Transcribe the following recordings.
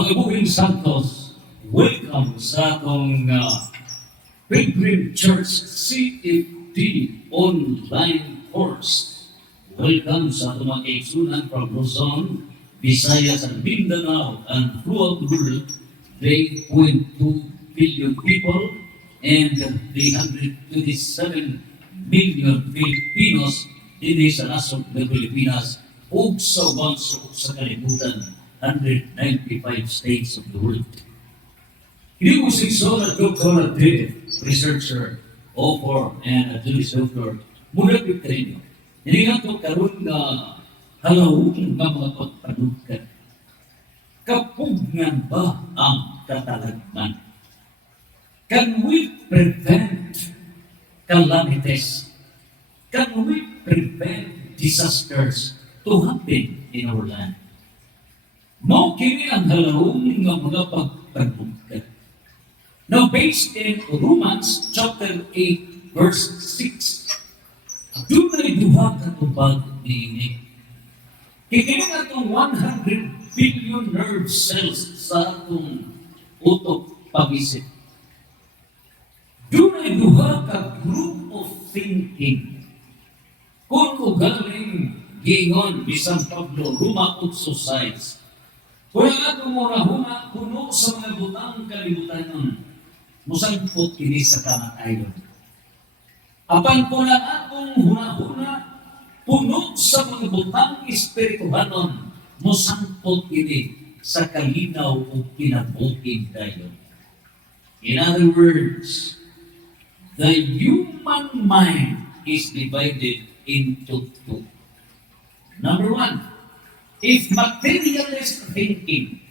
Mga buhing santos, welcome sa atong Pilgrim Church CFD online course. Welcome sa atong mga kaigsunan from Luzon, Visayas, and Mindanao, and throughout the world, 3.2 billion people and 327 million Filipinos din sa nasod ng Pilipinas ug sa bansod sa kalibutan 195 states of the world. Hindi ko sigso na Dr. David, researcher, author, and administrator, mula Pictrino. Hindi nga ito karoon na halawin ng mga pagpanugkan. Kapugnan ba ang katalagman? Can we prevent calamities? Can we prevent disasters to happen in our land? Mao kini ang halawin ng mga pagpanugkan. Now, based in Romans chapter 8, verse 6, doon na duha ka tubag niini. Kikita itong 100 billion nerve cells sa atong utok pag-isip. Doon na duha ka group of thinking. Kung galing gingon bisan Pablo, Roma 8:6. Kung atong muna puno sa mga butang kalibutan musangpot kini sa kamatayon. Apan po lang atong huna-huna, puno sa mga butang espirituhanon, musangpot kini sa kalinaw o kinabuking dayon. In other words, the human mind is divided into two. Number one, if materialist thinking,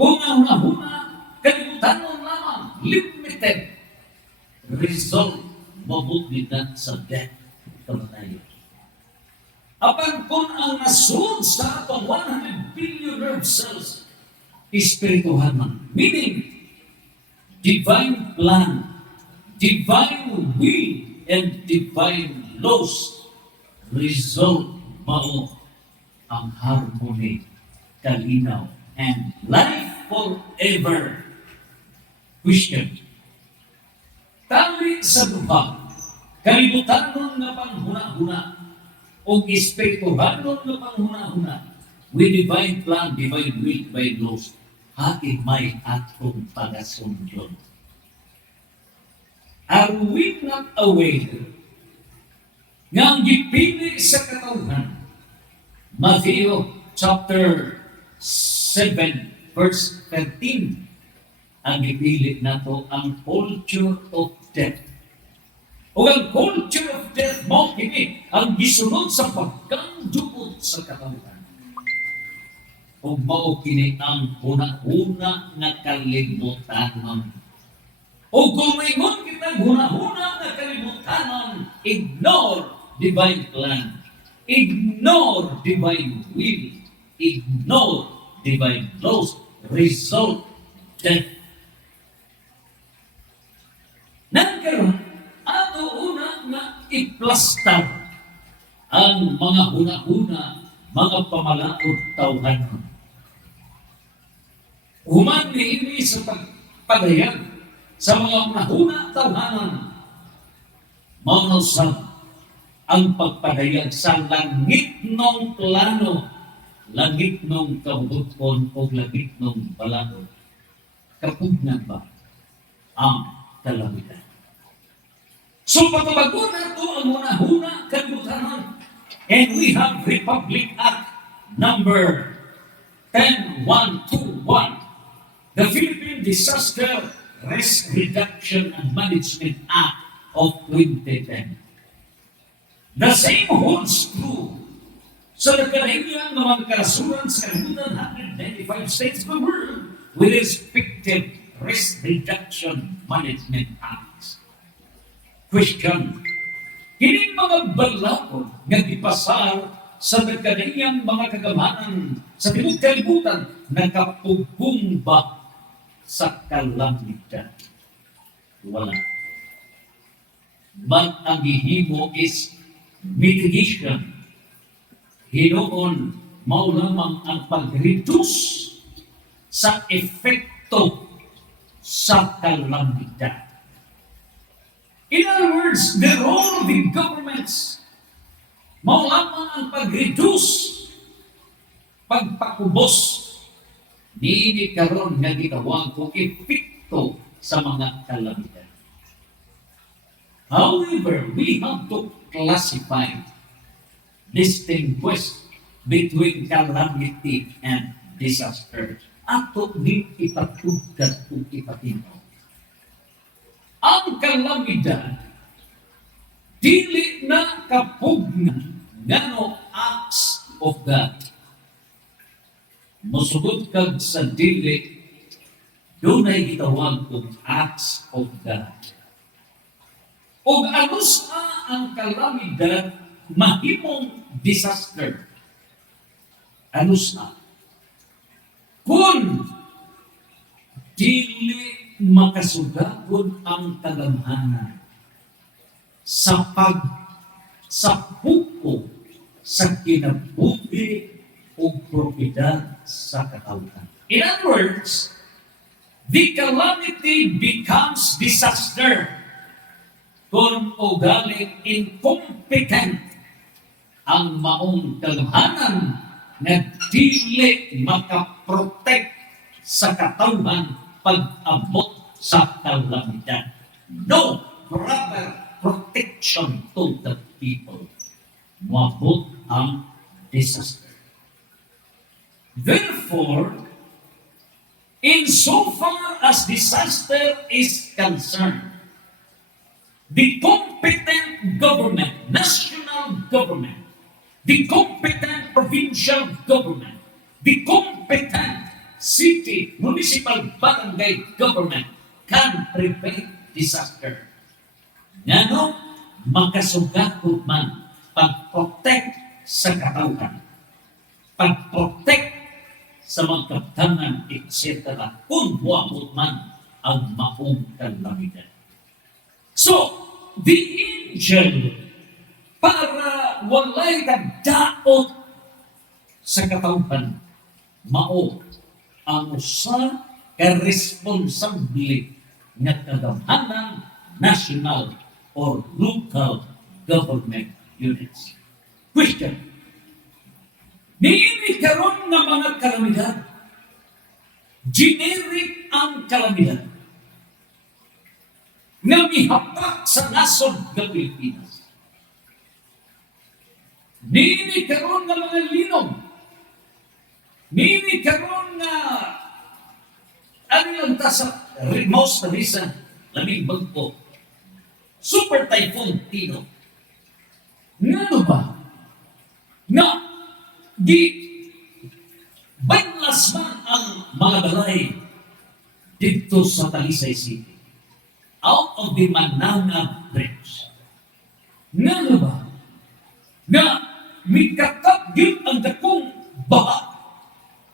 kung ang huna-huna, kalibutan mo lamang, limited, result, mabuti na sa death, kamatayon. Apan kung ang nasunod sa atong 100 billion nerve cells, espirituhan man, meaning, divine plan, divine will, and divine laws, result, mao ang harmony, kalinaw, and life forever. Question. Tali sa duha, kalibutan nun nga panghuna-huna, o espirituhan nun nga panghuna-huna, with divine plan, divine will, divine laws, hati may atong pagasundon. Are we not aware nga ang gipili sa katawhan, Matthew chapter 7, verse 13, ang gipili nato ang culture of death. O ang culture of death mo kini ang gisunod sa pagkandukot sa katawhan. O mao kini ang huna-huna nga kalibutan. O kung ingon kita huna-huna nga kalibutan, ignore divine plan. Ignore divine will. Ignore divine laws. Result, death. Nagkaroon, ato una nga iplastar ang mga huna-huna, mga pamalaod tawhanon. Human niini sa pagpadayan sa mga huna tawhanon, maunusap ang pagpadayag sa langit ng plano, langit ng kabuton o langit ng balano. Kapugnan ba ang kalamitan? So pagkabago na ito ang huna-huna kalibutanan. And we have Republic Act number 10121, the Philippine Disaster Risk Reduction and Management Act of 2010. The same holds true sa nagkalahingan ng mga karasuran sa kalibutan 195 states of the world with respective Risk Reduction Management Acts. Question. Kining mga balakod nga ipasar sa nagkalahingan mga kagamanan sa tibuok kalibutan nakapugong ba sa kalamidad? Wala. But ang gihimo is mitigation. Hinoon, mao lamang ang pag-reduce sa epekto sa kalamidad. In other words, the role of the governments, mao lamang ang pag-reduce, pagpakubos, niini karon nga gitawag kung epekto sa mga kalamidad. However, we have to classify, distinguish between calamity and disaster. Ato ni ipatugad kung ipatinaw. Ang kalamidad, dili na kapugnan ngano acts of God. Musugod kag sa dili, dunay gitawag kong acts of God. O ano sa ang kalamidad mahimong disaster? Ano sa? Kung dili makasugagon ang talamhanan sa puko sa kinabuhi o propiedad sa katawhan. In other words, the calamity becomes disaster kung ugaling incompetent ang maong talamhanan na dili makaprotect sa katawhan pag-abot sa kalamidad. No proper protection to the people. Mabot ang disaster. Therefore, insofar as disaster is concerned, the competent government, national government, the competent provincial government, the competent city, municipal, barangay government can prevent disaster. Ngano, makasugat man pag-protect sa katawhan, pag-protect sa mga kaptanan, etc. kung buwamot man ang maong kalamidad. So, the angel, para walay kagdaot sa katawhan, mao ang usa ka responsable nga kadamhanang national or local government units. Question. Niini karon nga mga kalamidad, generic ang kalamidad nga mihapak sa nasod ng Pilipinas. Niini karon nga mga linog, niini karon nga ano yung sa most recent laming bagpo, Super Typhoon Tino. Nga ba? Na di banlas man ang mga balay dito sa Talisay City out of the Mananga Bridge. Nga ba? Nga mikatap yun ang dakong baha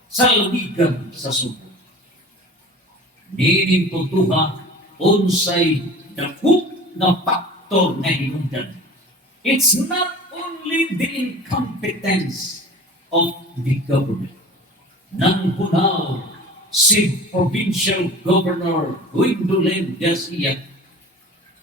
sa lamigan sa Subo. Nining tutuha unsay dakong na faktor na hinungdan. It's not only the incompetence of the government. Nang hunaw si Provincial Governor Gwendolyn Garcia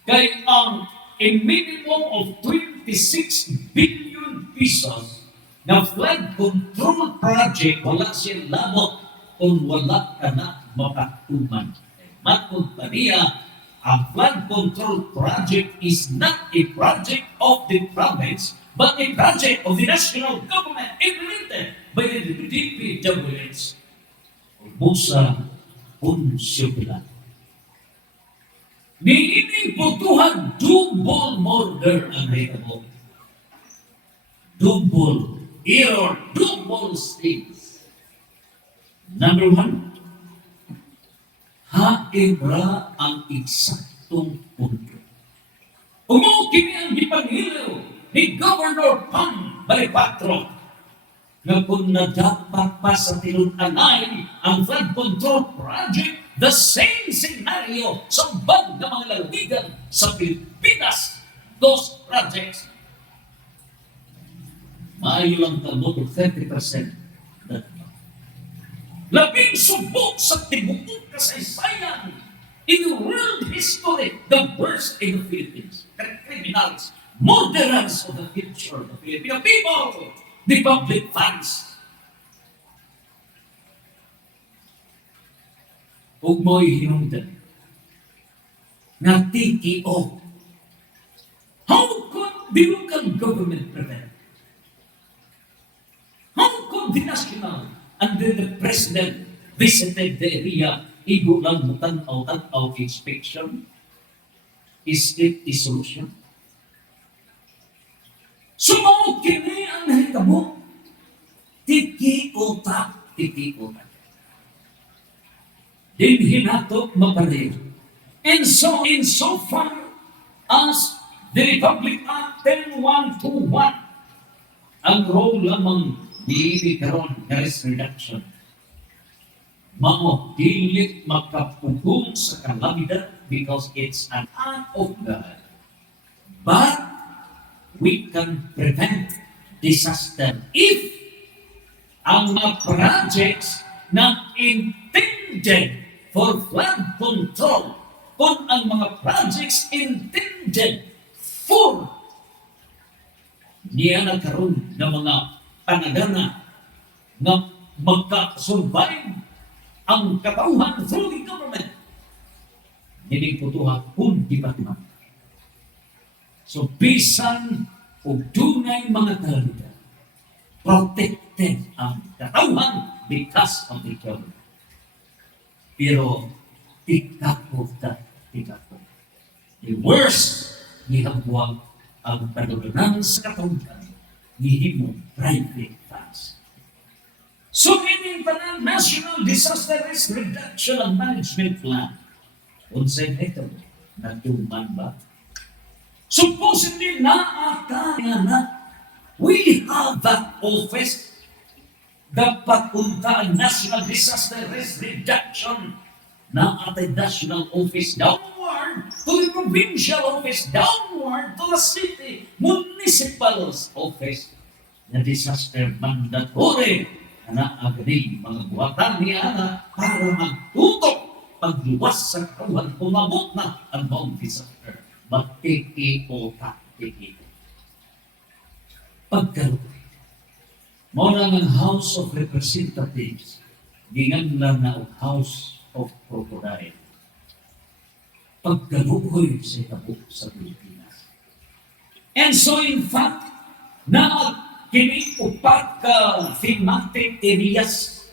kay ang a minimum of 26 billion pesos na flood control project wala siya labot kung wala ka na makatuman. Matod pa niya, ang flood control project is not a project of the province, but a project of the national government implemented by the DPWH. Busa Poncio Pilato. Niining putuhan double murder ang hitabo. Double error, double states. Number one, haibra ang eksaktong punto. Umukini ang gipanghilaw ni Governor Pam Balipatro nga kung nadapat pa sa tinunanay ang flood control project, the same scenario sa bag ng mga lalawigan sa Pilipinas, those projects, maayo lang tamo to 30% that labing subok sa tibuok kasaysayan in the world history, the worst in the Philippines. Criminals, murderers of the future of the Filipino people, the public funds. Huwag mo'y hinungdan na TTO. How could the local government prevent? How could the national under the president visited the area, igo lang mutanaw inspection? Is it a solution? Sumo kini ang nahitabo. Tiki-utak. Din hinato mapareho. And so, in so far as the Republic Act 10121, ang role lamang ni karon nga risk reduction, mao dili makapugong sa kalamidad because it's an act of God. But we can prevent disaster if ang mga projects na intended for flood control, kung ang mga projects intended for niya nagkaroon ng mga panagana na magka-survive ang katauhan through the government, nining putuha kung di pa timang. So, bisan o dunay mga talita, protected ang katauhan because of the government. Pero, tikakot. The worst, gihabwag ang panununan sa katauhan, gihimong private funds. So, meaning pa ng National Disaster Risk Reduction and Management Plan, unsay ito, natuman ba? Supposedly, we have that office, dapat punta ang National Disaster Risk Reduction na atay national office downward to the provincial office, downward to the city, municipal office, na disaster mandatory na agri mga buhatan niya na para magtutok pagluwas sa kawan umabot na ang maong disaster. Magtiki-o. Pagkaroon. Muna ng House of Representatives, ginganlan na ang House of Crocodile. Pagkaroon sa tabuk sa Pilipinas. And so in fact, na kini upat ka thematic areas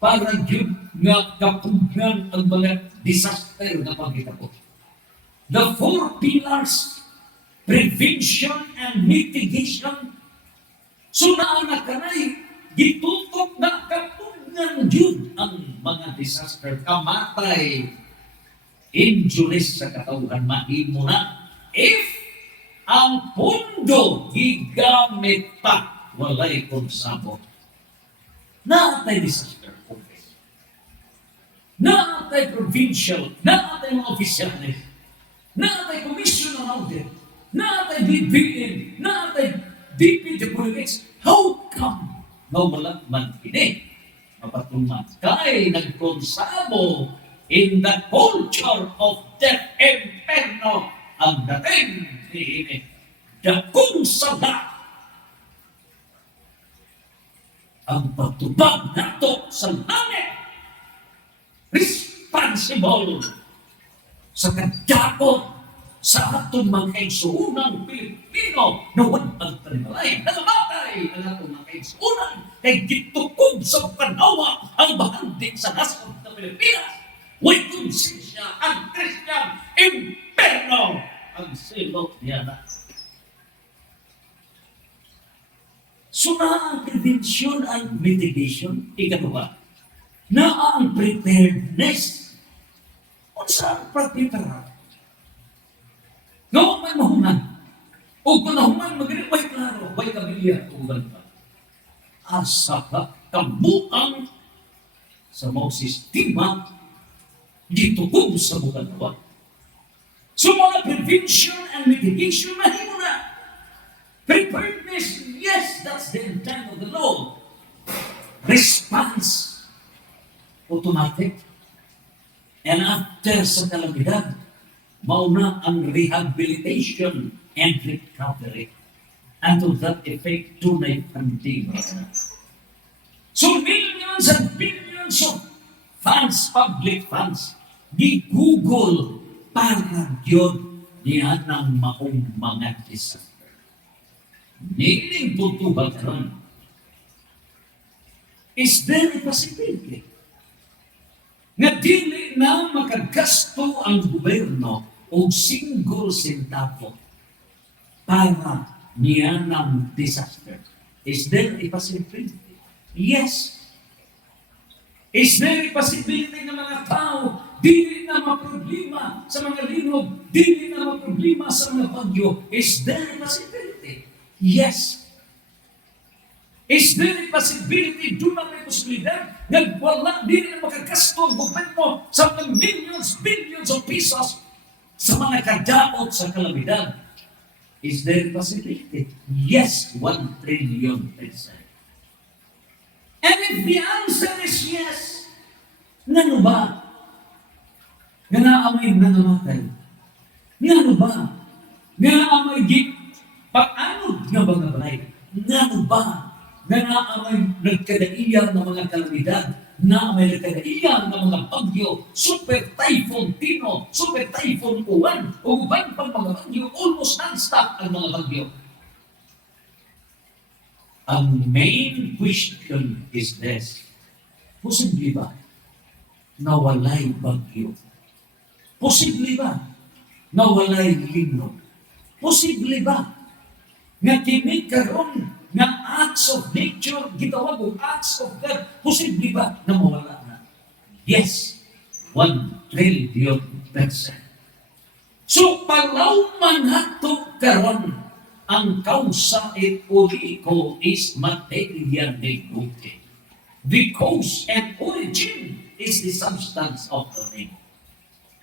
para yun nga kapugnan ang mga disaster na pagkitapos. The 4 pillars, prevention and mitigation. So na kanay, gitutok na kapugnan yun ang mga disaster. Kamatay, injuries sa katauhan, mahimo na. If ang pundo gigamit pa, walay konsabo. Naatay disaster office. Naatay provincial, naatay mga opisyalis, naatay commission on audit, naatay DBM, naatay DPWH. How come? Wala man ini. Mapatuman. Kay nagkonsabo in the culture of death inferno ang dating ini. Dakong sala ang pagtubag nato sa langit. Responsible sa kadakot sa atong mga kaigsuunang Pilipino na walang panimalay, nagamatay ang atong mga kaigsuunan kay gitukog sa panawa ang bahandi sa nasod ng Pilipinas. Way konsensya ang Christian imperno ang silot niya na. So na ang prevention and mitigation, ikatuwa, na ang preparedness. O saan pagpipara? Ngayon may mahuman. O kung nahuman, magaling, may klaro, may kamilya, o ganito. Asa ka, kabuang sa mga sistema, dito kung sa bukan nawa. So mga prevention and mitigation, mahimo na. Preparedness, yes, that's the intent of the law. Response, automatic. And after sa kalamidad, mauna ang rehabilitation and recovery. And to that effect, tunay panding. So millions and billions of funds, public funds, di Google para yun niya ng maong mga disaster. Niling tutubag ron. Is there a possibility nga dili na makagasto ang gobyerno o single centavo para niya ng disaster? Is there a possibility? Yes. Is there a possibility na mga tao dili na maproblema sa mga linog, dili na maproblema sa mga bagyo? Is there a possibility? Yes. Is there a possibility, doon na may posibilidad, na wala, dili na makagasto ang gobyerno sa mga millions, billions of pesos sa mga kadaot sa kalamidad? Is there a possibility? Yes, 1 trillion pesos. And if the answer is yes, ngano ba? Nga naamay nangamatay? Ngano ba? Nga naamay paano nga ba nga balay? Ngano ba? Nga naamay nagkadaiyan ng mga kalamidad, naamay nagkadaiyan ng mga bagyo, Super Typhoon Tino, Super Typhoon Uwan, o uban pang mga bagyo, almost non-stop ang mga bagyo. Ang main question is this: posible ba na walay bagyo? Posible ba na walay linog? Posible ba nga kini karon nga acts of nature, gitawag og acts of God, posible ba na mawala na? Yes, 1 trillion pesos. So, palaw man hato karon, ang kausa et oriko is materia negote. The cause and origin is the substance of the thing.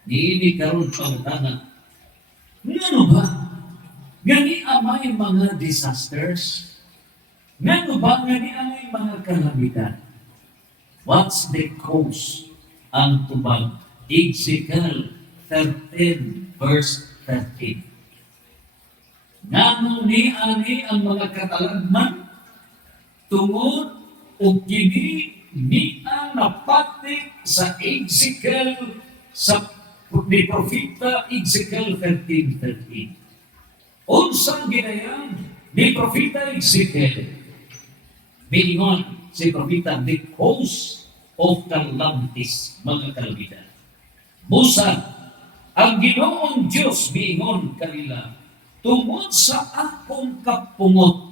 Niini karon pangutana, ngano ba? Ngani amay mga disasters? Ngano ba ngani amay mga kalamidad? What's the cause? Ang tubag, Ezekiel 13 verse 13. Ngano ni ani ang mga katalagman tungod o kini ni ang napatik sa Ezekiel sa ni Propeta Ezekiel 13:13. Unsang ginayang ni Propeta Ezekiel, biingon si Propeta, the cause of calamities, mga kalamidad. Busa, ang Ginoong Diyos biingon kanila, tungod sa akong kapungot,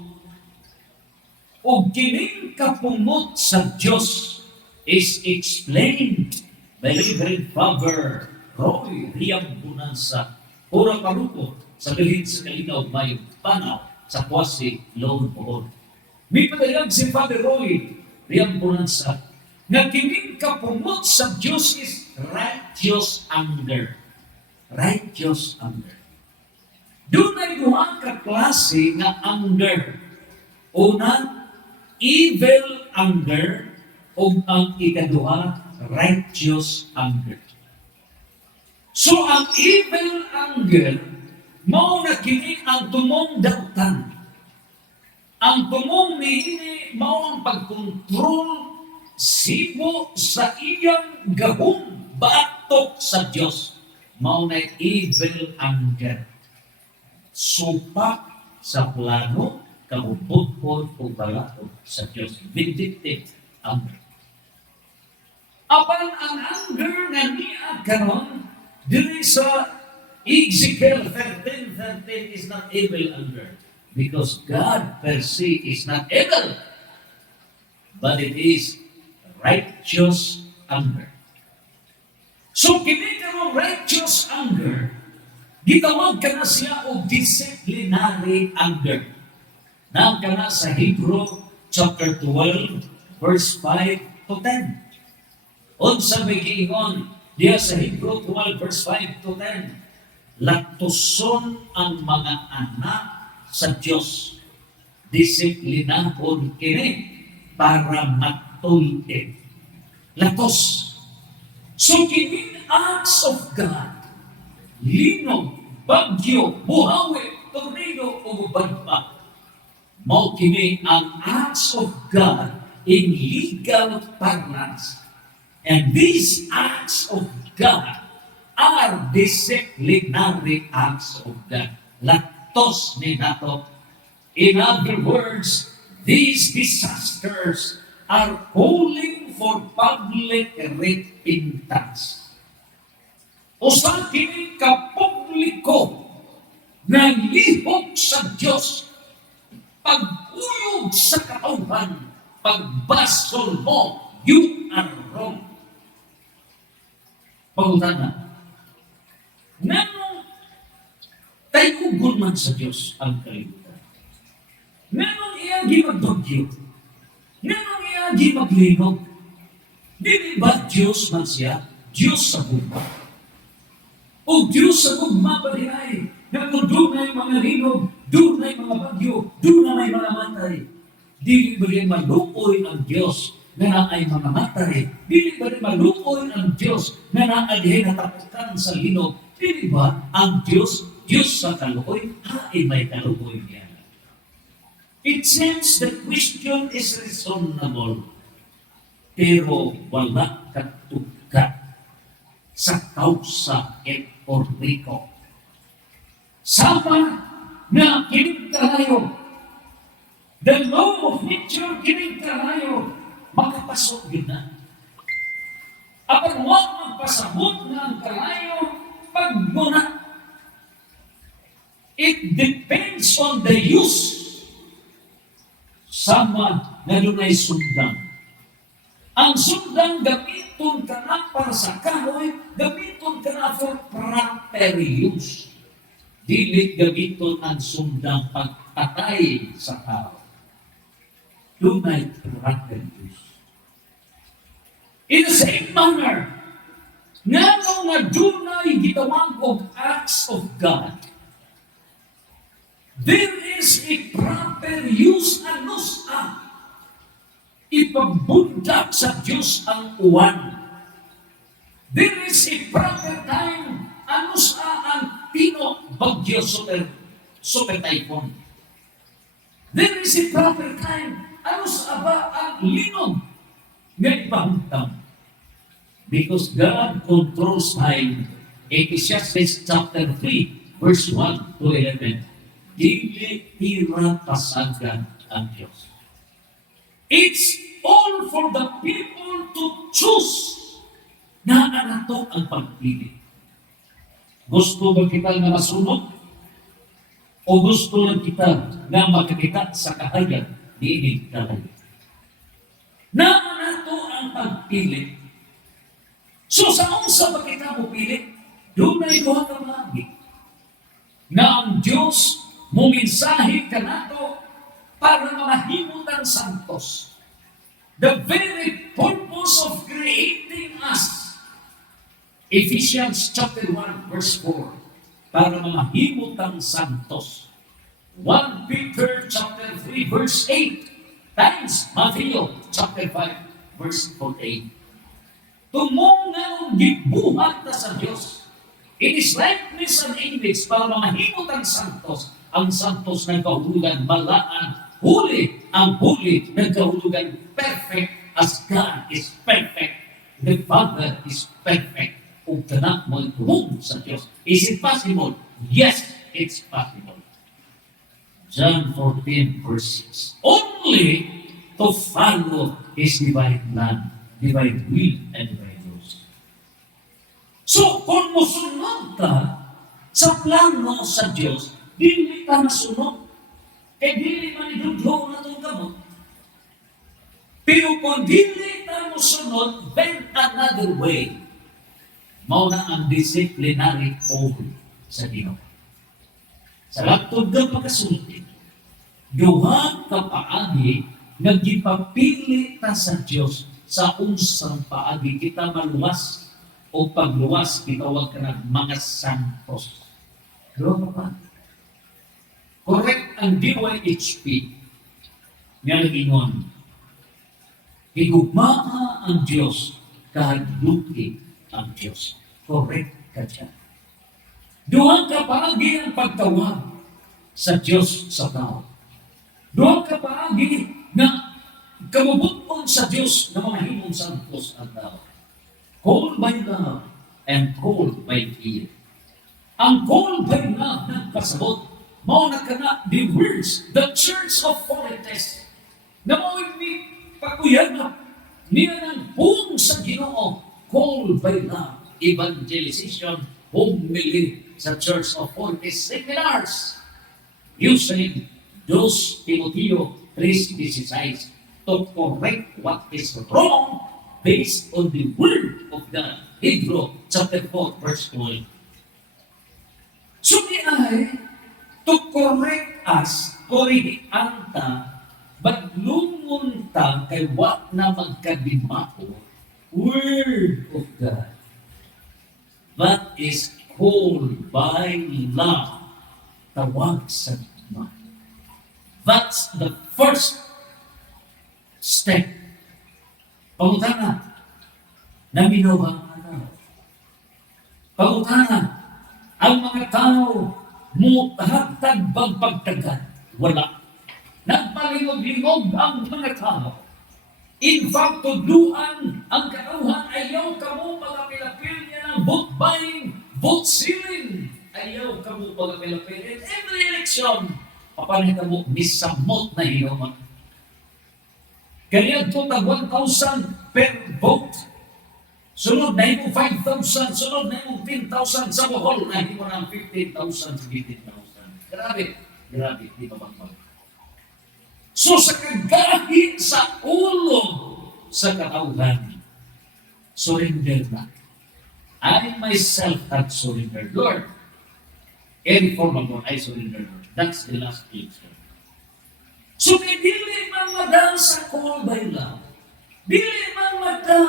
o kining kapungot sa Diyos is explained by Reverend Father Roy Riambunansa, Pura Paruko, sa bilhin sa Kalinaw, may panaw sa Puasi, Lone Pohon. May patayag si Father Roy Riambunansa, na kining kapungot sa Diyos is righteous anger. Righteous anger. Doon ay duha ka klase nga anger. Una, evil anger, o ang ikaduha, righteous anger. So ang evil anger, mao na kini ang tumong dautan. Ang tumong niini mao ang pagkontrol sibo sa iyang gahom batok sa Dios. Mao na evil anger. Supak sa plano, kabubukod o balaod sa Diyos. Vindictive anger. Apan ang anger nga niya karon diri sa Ezekiel 13:13 is not evil anger. Because God per se is not evil. But it is righteous anger. So kini karong righteous anger, gitawag ka na siya o disciplinary anger. Nang ka na sa Hebrew chapter 12 verse 5 to 10. Unsa may giingon diya sa Hebrew 12 verse 5 to 10. Latuson ang mga anak sa Diyos. Disiplinahon kini para matulid. Latos. So kining acts of God, linog, bagyo, buhawi, tornado, o bagpa, mao kini ang acts of God in legal parlance. And these acts of God are disciplinary acts of God. Latos ni nato. In other words, these disasters are calling for public repentance. Usa kini kapubliko na lihok sa Dios, pag-uyog sa katawhan, pagbasol mo, you are wrong. Pangutan na. Nganong tayugon man sa Dios ang kalibutan? Nganong iyagi magbagyo? Nganong iyagi maglinog? Dili ba Diyos man siya? Diyos sa gugma. O Diyos sa gugma ba dihay? Na kung dunay mga linog, dunay mga bagyo, dunay mga matay. Dili ba rin malukoy ang Diyos na naay mga matay? Dili ba rin malukoy ang Diyos na naay natapukan sa linog? Dili ba ang Diyos sa kalukoy? Hain may kalukoy niya. It seems the question is reasonable, pero wala katuga sa kausa et orriko. Sama na kining kalayo, the law of nature kining kalayo, makapasok yun na. Apan huwag magpasabot na ang kalayo pag muna. It depends on the use. Sama na dunay sundang. Ang sundang gamiton ka na para sa kahoy, gamiton ka na for proper use. Dili gamiton ang sundang pagpatay sa tao. Dunay proper use. In the same manner, nga dunay gitawag og acts of God, there is a proper use anos ipabundak sa Diyos ang uwan. There is a proper time anos ang pino bagyo super typhoon. There is a proper time anos ba ang linog nga ipahuntam. Because God controls time. Ecclesiastes chapter 3 verse 1 to 11. Dili tira pasagan ang Diyos. It's all for the people to choose na anato ang pagpili. Gusto ba kita nga masunod? O gusto lang kita nga makakita sa kahayan ni inig kalayo? Na anato ang pagpili. So saan sa ba kita mo pili? Doon na ito ka malagi. Na ang Diyos muminsahe ka nato para mahimutan santos. The very purpose of creating us. Ephesians chapter 1 verse 4. Para mahimutan santos. 1 Peter chapter 3 verse 8. Times Matthew chapter 5 verse 48. Tumungang gibuhat na sa Diyos. In His likeness and image para mahimutan santos. Ang santos ng kahulugan malaan, huli ang huli ng kahulugan perfect as God is perfect. The Father is perfect. Kung kanak mo itulong sa Diyos. Is it possible? Yes, it's possible. John 14 verse 6. Only to follow His divine plan, divine will, and divine rules. So, kung musunod ka sa plano sa Diyos, dili ka masunod. Dili man idudlo na itong gamot. Pero kung dili ka masunod, then another way. Mao na ang disciplinary code sa Ginoo. Sa laptod ng pagkasulti, duha ka paagi nga gipapili ta sa Dios sa unsang paagi kita maluwas o pagluwas gitawag ka ng mga santos. Duha ka pa. Correct ang DYHP nga nagingon. Higugmaa ang Diyos kahadluki ang Diyos. Correct ka dyan. Duha ka palagi ang pagtawag sa Diyos sa tao. Duha ka palagi na kamubuton sa Diyos na mga himong santos ang tao. Called by love and called by fear. Ang called by love nagpasabot. Mao na kana the words, the Church of Fortes, na mao ni pagkuyag na niya ng buong sa Ginoo, called by love, evangelization, humili sa Church of Fortes seminars, using those Timoteo 3:16 to correct what is wrong based on the Word of God. Hebrew chapter 4 verse 12. So di ay to correct us, korihian ta, but lungon ta kay what na magkadimao, Word of God. That is called by love. Tawag sa Dima. That's the first step. Pangutana, naminaw ba ang tao? Pangutana, ang mga tao mutahagtag bang pagtagad? Wala. Nagpalingog-lingog ang mga tao. In fact, tudluan ang katauhan, ayaw kamo pagapilapil niya ng vote buying, vote stealing. Ayaw kamo pagapilapil. In every election, papanita mo, misamot na hinuman. Kaya ito tag 1,000 per vote. Sunod na yung 5,000, sunod na yung 10,000 sa Bohol, na yung 15,000 sa 15,000. Grabe, di pa bang. So sa kagahin sa ulo sa katauhan, surrender na. I myself have surrendered, Lord. Every form of God, I surrender, Lord. That's the last picture. So dili man mada sa call by love. Dili man mada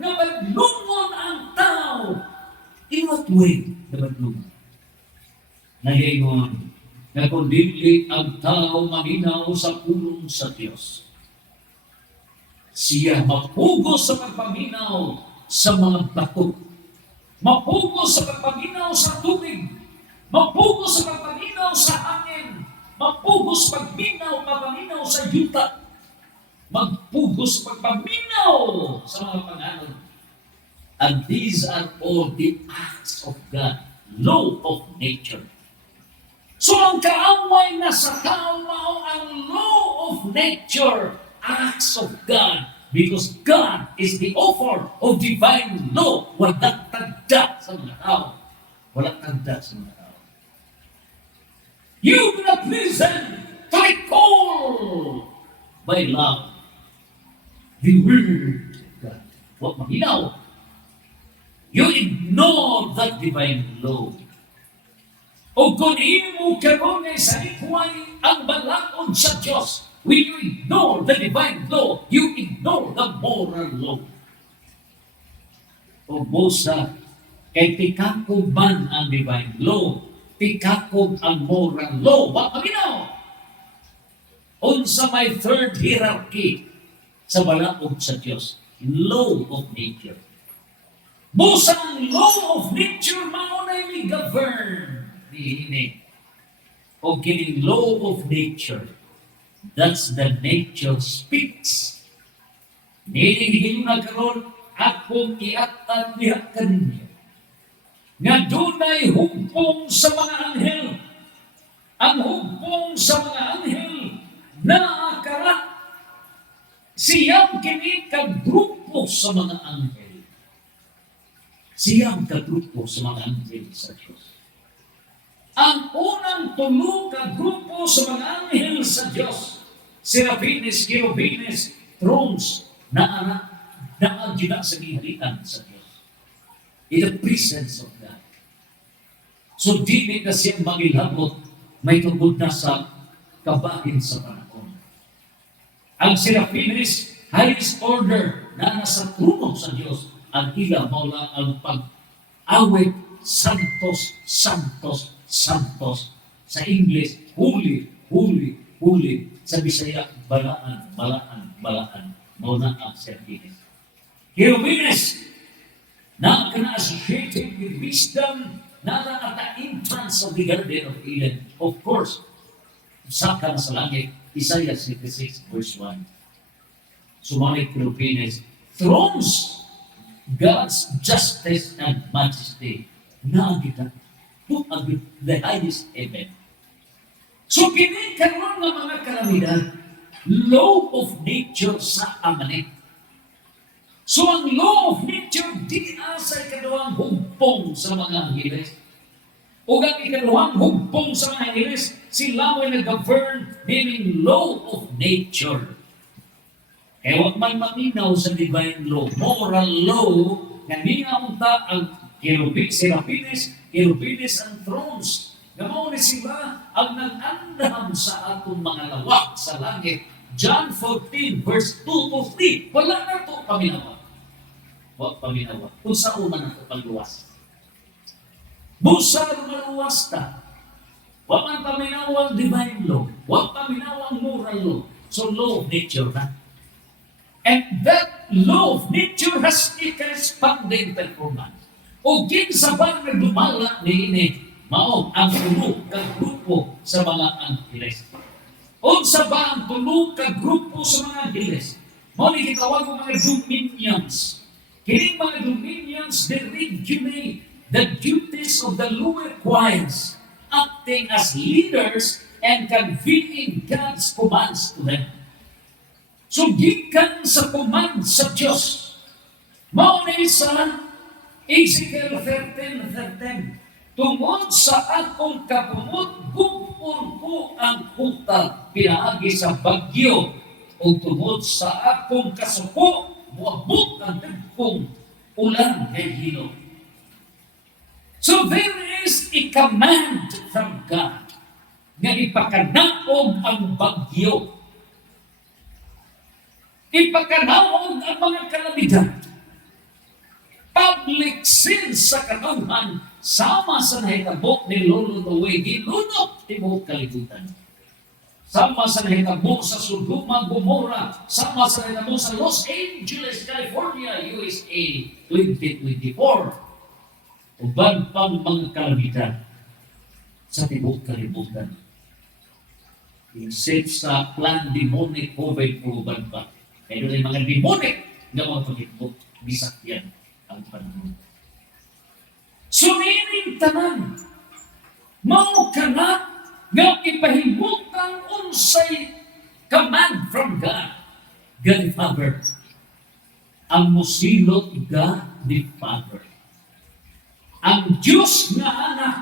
na maglungon ang tao. In what way na maglungon? Nagingon na kung dili ang tao maminaw sa pulong sa Diyos, siya mapugos sa pagpaminaw sa mga bato, mapugos sa pagpaminaw sa tubig, mapugos sa pagpaminaw sa hangin, mapugos pagpaminaw sa yuta, magpugos pagpaminaw sa mga pangalan. And these are all the acts of God, law of nature. So ang kaaway na sa tao mao ang law of nature, acts of God, because God is the author of divine law. Walang tagda sa mga tao. Walang tagda sa mga tao. You do not listen to the call by love. The word of God. Huwag mahinaw. You ignore that divine law. O kung imo karon ay sa likway ang balaod sa Diyos, when you ignore the divine law, you ignore the moral law. O busa, kay tikakob man ang divine law, tikakob ang moral law. Baka minaw! Unsa may third hierarchy sa balaod sa Diyos, law of nature. Busa ang law of nature, maunay ni govern. Dihinig. O kining law of nature, that's the nature speaks. Nilinigin na karon akong iatan niya kaninyo. Nga dunay hugpong sa mga anghel. Ang hugpong sa mga anghel na akara siyang kini kagrupo sa mga anghel. Siyang kagrupo sa mga anghel sa Diyos. Ang unang tulo ka grupo sa mga anghel sa Diyos, serafines, cherubines, thrones, na gina sa giharian sa Diyos. In the presence of God. So di na siyang magilabot, may tungkol na sa kabahin sa panahon. Ang serafines, highest order na nasa trono sa Diyos, ang ila maula ang pag-awit, santos, santos, santos. Sa English, holy, holy, holy. Sa Bisaya, balaan, balaan, balaan. Mauna ang serafines. Cherubines, na associated with wisdom, na at the entrance of the Garden of Eden. Of course, saka na sa langit, Isaiah 66 verse 1. Sumalik Philippines, thrones, God's justice and majesty, na kita, to the highest heaven. So, kini karon nga mga kalamidad, law of nature sa amanik. So, ang law of nature, di asa ikaduhang hugpong sa mga angeles. O ang ikaduhang hugpong sa mga angeles, sila ay nag-govern, meaning law of nature. Kaya huwag may maminaw sa divine law, moral law, na niya unta ang Cherubines and thrones. Gamaw ni sila ang nag-andam sa atong mga lawak sa langit. John 14 verse 2 to 3. Wala na ito paminawa. Huwag paminawa. Kung saan man ito pagluwas. Busa maluwas ta. Huwag man paminawa ang divine law. Huwag paminawa ang moral law. So law of nature na. And that law of nature has a corresponding performance. O ginsabang na dumala ni ini, mao ang tulog kag grupo sa mga angeles. Unsa ba ang tulog kag grupo sa mga angeles? Mao ni gitawag og mga dominions. Kining mga dominions they regulate the duties of the lower choirs, acting as leaders and convening God's commands to them. So gikan sa command sa Dios. Mao ni sa Ezekiel 13:13. Tungod sa akong kapumot, gupon ko ang kuta pinaagi sa bagyo. O tungod sa akong kasuko, buabot ang dagkong ulan kay hilo. So there is a command from God nga ipakanaog ang bagyo. Ipakanaog ang mga kalamidad. Public sins sa kanauhan sama sa nahitabo ni Lolo Noe, ginunok tibok kalibutan. Sama sa nahitabo sa Sodoma, Gomorrah, sama sa nahitabo sa Los Angeles, California, USA 2024. Uban pang mga kalamidad sa tibok kalibutan. Isip sa plan demonic COVID o uban pa. Kaya doon ay mga demonic na mga pagitbok, bisakyan ang panahon. Sumiring tanan, mao ka na nga ipahimutang unsay command from God. God the Father. Ang musilot God the Father. Ang Diyos nga anak,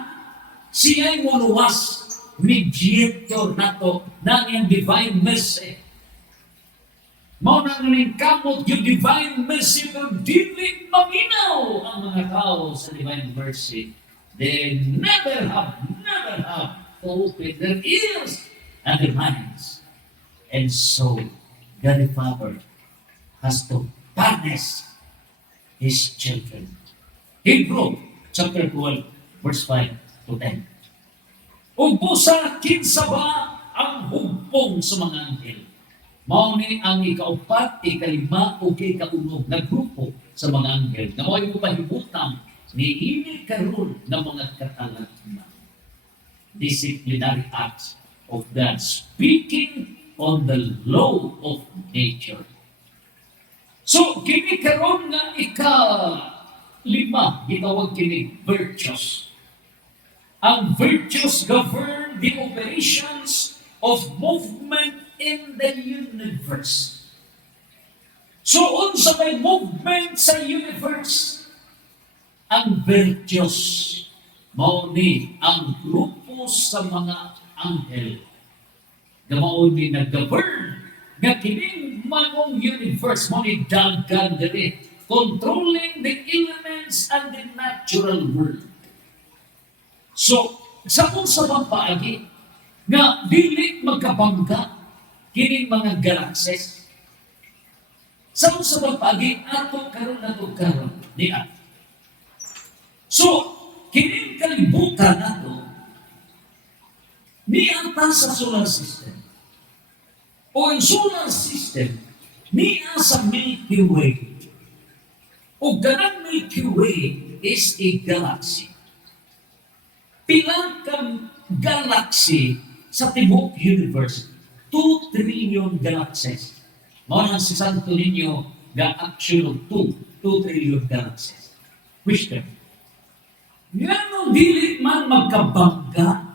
siya'y muluwas, mediator nato ng iyang divine mercy. Mao nang kamot yung divine mercy pero dili maminaw ang mga tao sa divine mercy. They never have to open their ears and their minds. And so, God the Father has to punish His children. Hebrew chapter 12 verse 5 to 10. Ubusa kinsa ba ang hugpong sa mga anghel? Mao ni ang ikaupat, ikalima o ikaunog na grupo sa mga anghel na mao yung pahibutang ni ini karon ng mga katalagman. Disciplinary acts of God speaking on the law of nature. So, kini karon nga ika-lima, gitawag kini virtues. Ang virtues govern the operations of movement in the universe. So, unsa may movement sa universe? Ang virtues, mao ni ang grupo sa mga anghel. Mao ni nag-govern nga kining manong universe, mao ni daghan diri, controlling the elements and the natural world. So, sa unsa bang paagi nga dili magkabangga kining mga galaxies. Sa unsa bang paagi ato karon niya. So, kining kalibutan nato niya ta sa solar system. O ang solar system niya sa Milky Way. O ganang Milky Way is a galaxy. Pilang kang galaxy sa tibok universe? 2 trillion galaxies. Mao si Santo Niño ga-action of 2 trillion galaxies. Question. Ngano dili man magkabangga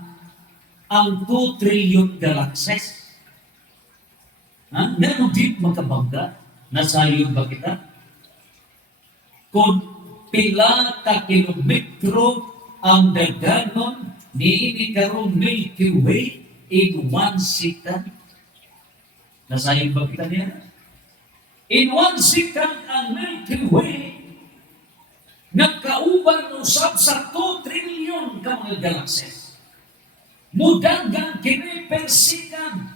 ang 2 trillion galaxies? Ngano dili magkabangga? Nasayon ba kita? Kung pila ka kilometro ang daganon ni karong Milky Way in 1 second. Nasayon ba kita niya? In 1 second ang Milky Way nagkauban usab sa 2 trillion ka mga galaxies. Mudagang kini per second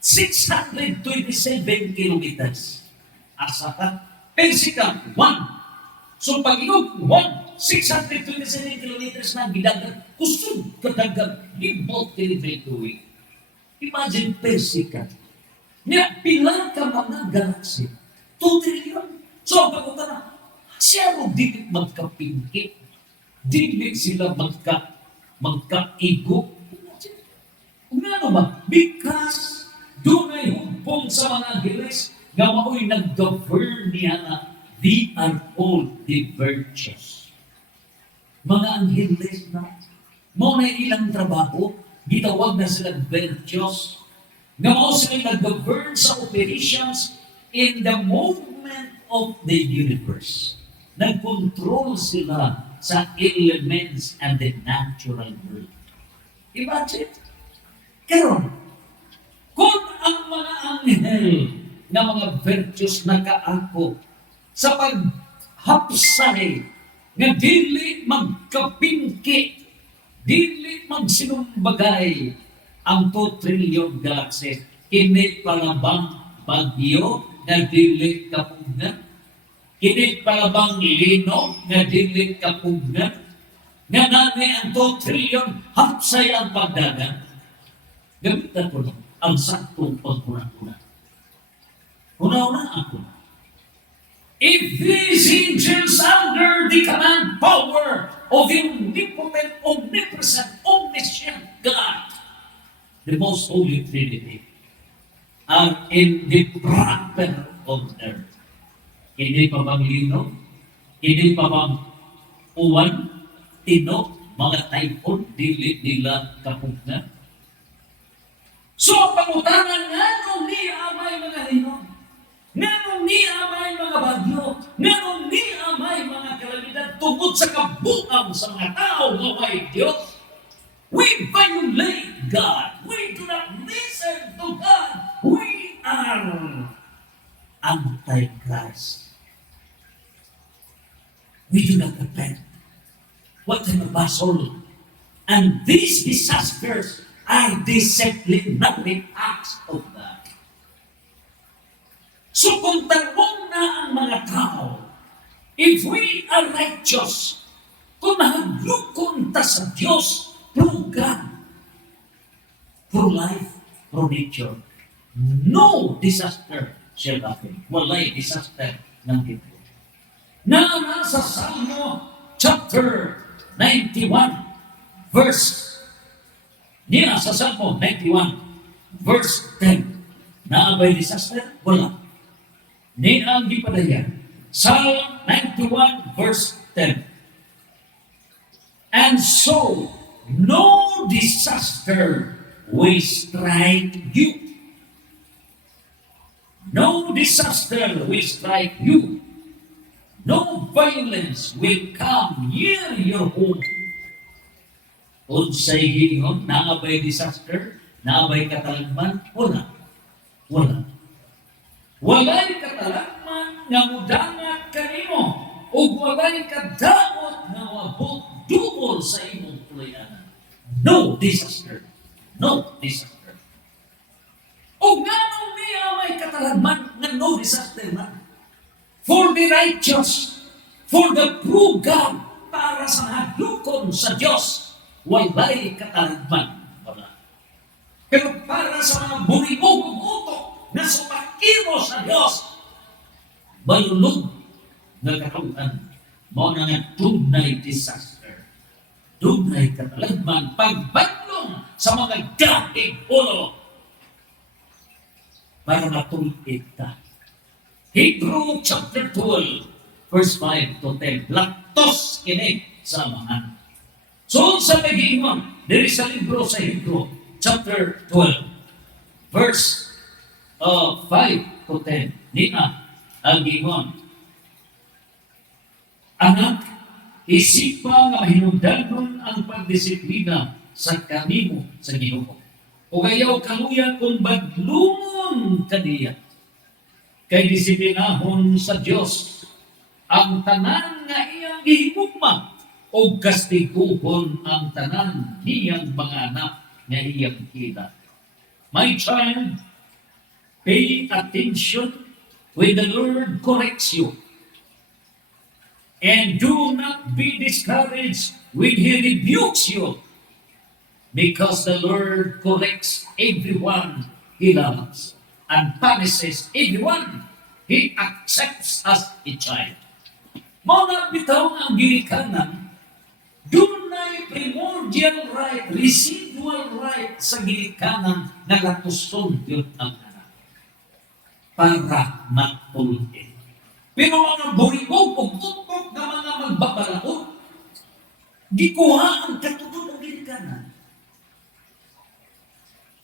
627 kilometers. Asa ka? Per second, 1. So pag-inog, 627 kilometers na gidagan, kusog kadagang libot kilometro. Imagine per second. Nga, pilang ka mga galaxy. 2 trillion. So, pag-uta na, siya mo dili magkapingkit. Dili sila magkaigo. Kung ano ba? Because doon ay humpong sa mga giles nga mao'y nag-govern niya na they are all the virtues. Mga angheles na, mo na ilang trabaho, gitawag na sila virtues, nga mo sila nag-govern sa operations in the movement of the universe. Nag-control sila sa elements and the natural world. Imagine, karon, kung ang mga anghel na mga virtues na kaako sa paghapsay nga dili magkapingki, dili magsinumbagay ang 2 trillion galaxies, kini palabang bagyo nga dili kapugnan, kini palabang lino nga dili kapugnan, nga nani ang 2 trillion hapsay ang pagdagan. Gamitan ko lang ang saktong pagkunat-kunat. Una-una ako. If these angels under the command power of the omnipotent, omnipresent, omniscient God, the most holy Trinity, are in the proper order. Hindi pa bang lino? Hindi pa bang uwan, tino, mga typhoon, dili nila kapugna? So, pangutanan nga nung ni amay mga lino, nga nung ni amay mga bagyo, nga nung ni amay mga kalamidad tungkol sa kabuang sa mga tao nga may Diyos, we violate God. We do not listen to God. We are anti-Christ. We do not repent. What kind of basol? And these disasters are disciplinary acts of God. So kung tanong na ang mga tao, if we are righteous, kung mahaglukon ta sa Diyos, through God, through life, through nature, no disaster shall happen. Walay disaster ng dito. Na nasa Salmo chapter 91, verse, niya sa Salmo 91, verse 10, na abay disaster? Wala. Ni ang gipadaya. Psalm 91 verse 10. And so, no disaster will strike you. No disaster will strike you. No violence will come near your home. Unsay gingon, naabay disaster, naabay katalagman, wala. Wala. Walay katalagman nga mudangat kanimo ug walay kadamot nga mabot dubol sa imong tuluyanan. No disaster. No disaster. O nganong niya may katalagman nga no disaster na? For the righteous, for the true God, para sa hadlukon sa Diyos, walay katalagman. Wala. Pero para sa mga buribog utok na sumakiro sa Diyos, balulog, nga karuan mao na nga tunay disaster. Tunay katalagman pagbadlong sa mga daig ulo para matulid ka. Hebrew chapter 12 verse 5 to 10. Laktos kini sa amahan. So sa pag-iingon, diri sa libro sa Hebrew chapter 12 verse 5 to 10. Nina ang ingon, anak, isipa nga mahinungdanon ang pagdisiplina sa kanimo sa Ginoo. O ayaw kaluya kung badlungon kaniya. Kay disiplinahon sa Dios ang tanan nga iyang gihigugma o kastiguhon ang tanan niyang mga anak nga iyang kita. My child, pay attention when the Lord corrects you. And do not be discouraged when He rebukes you, because the Lord corrects everyone He loves and punishes everyone He accepts as a child. Mga bitaw ang gilikanan, dunay primordial right, residual right sa gilikanan na natuson yun ang anak para matulid. Pero mga buribog o tutok na mga magbabalaot, gikuha ang katulog ng gilikanan.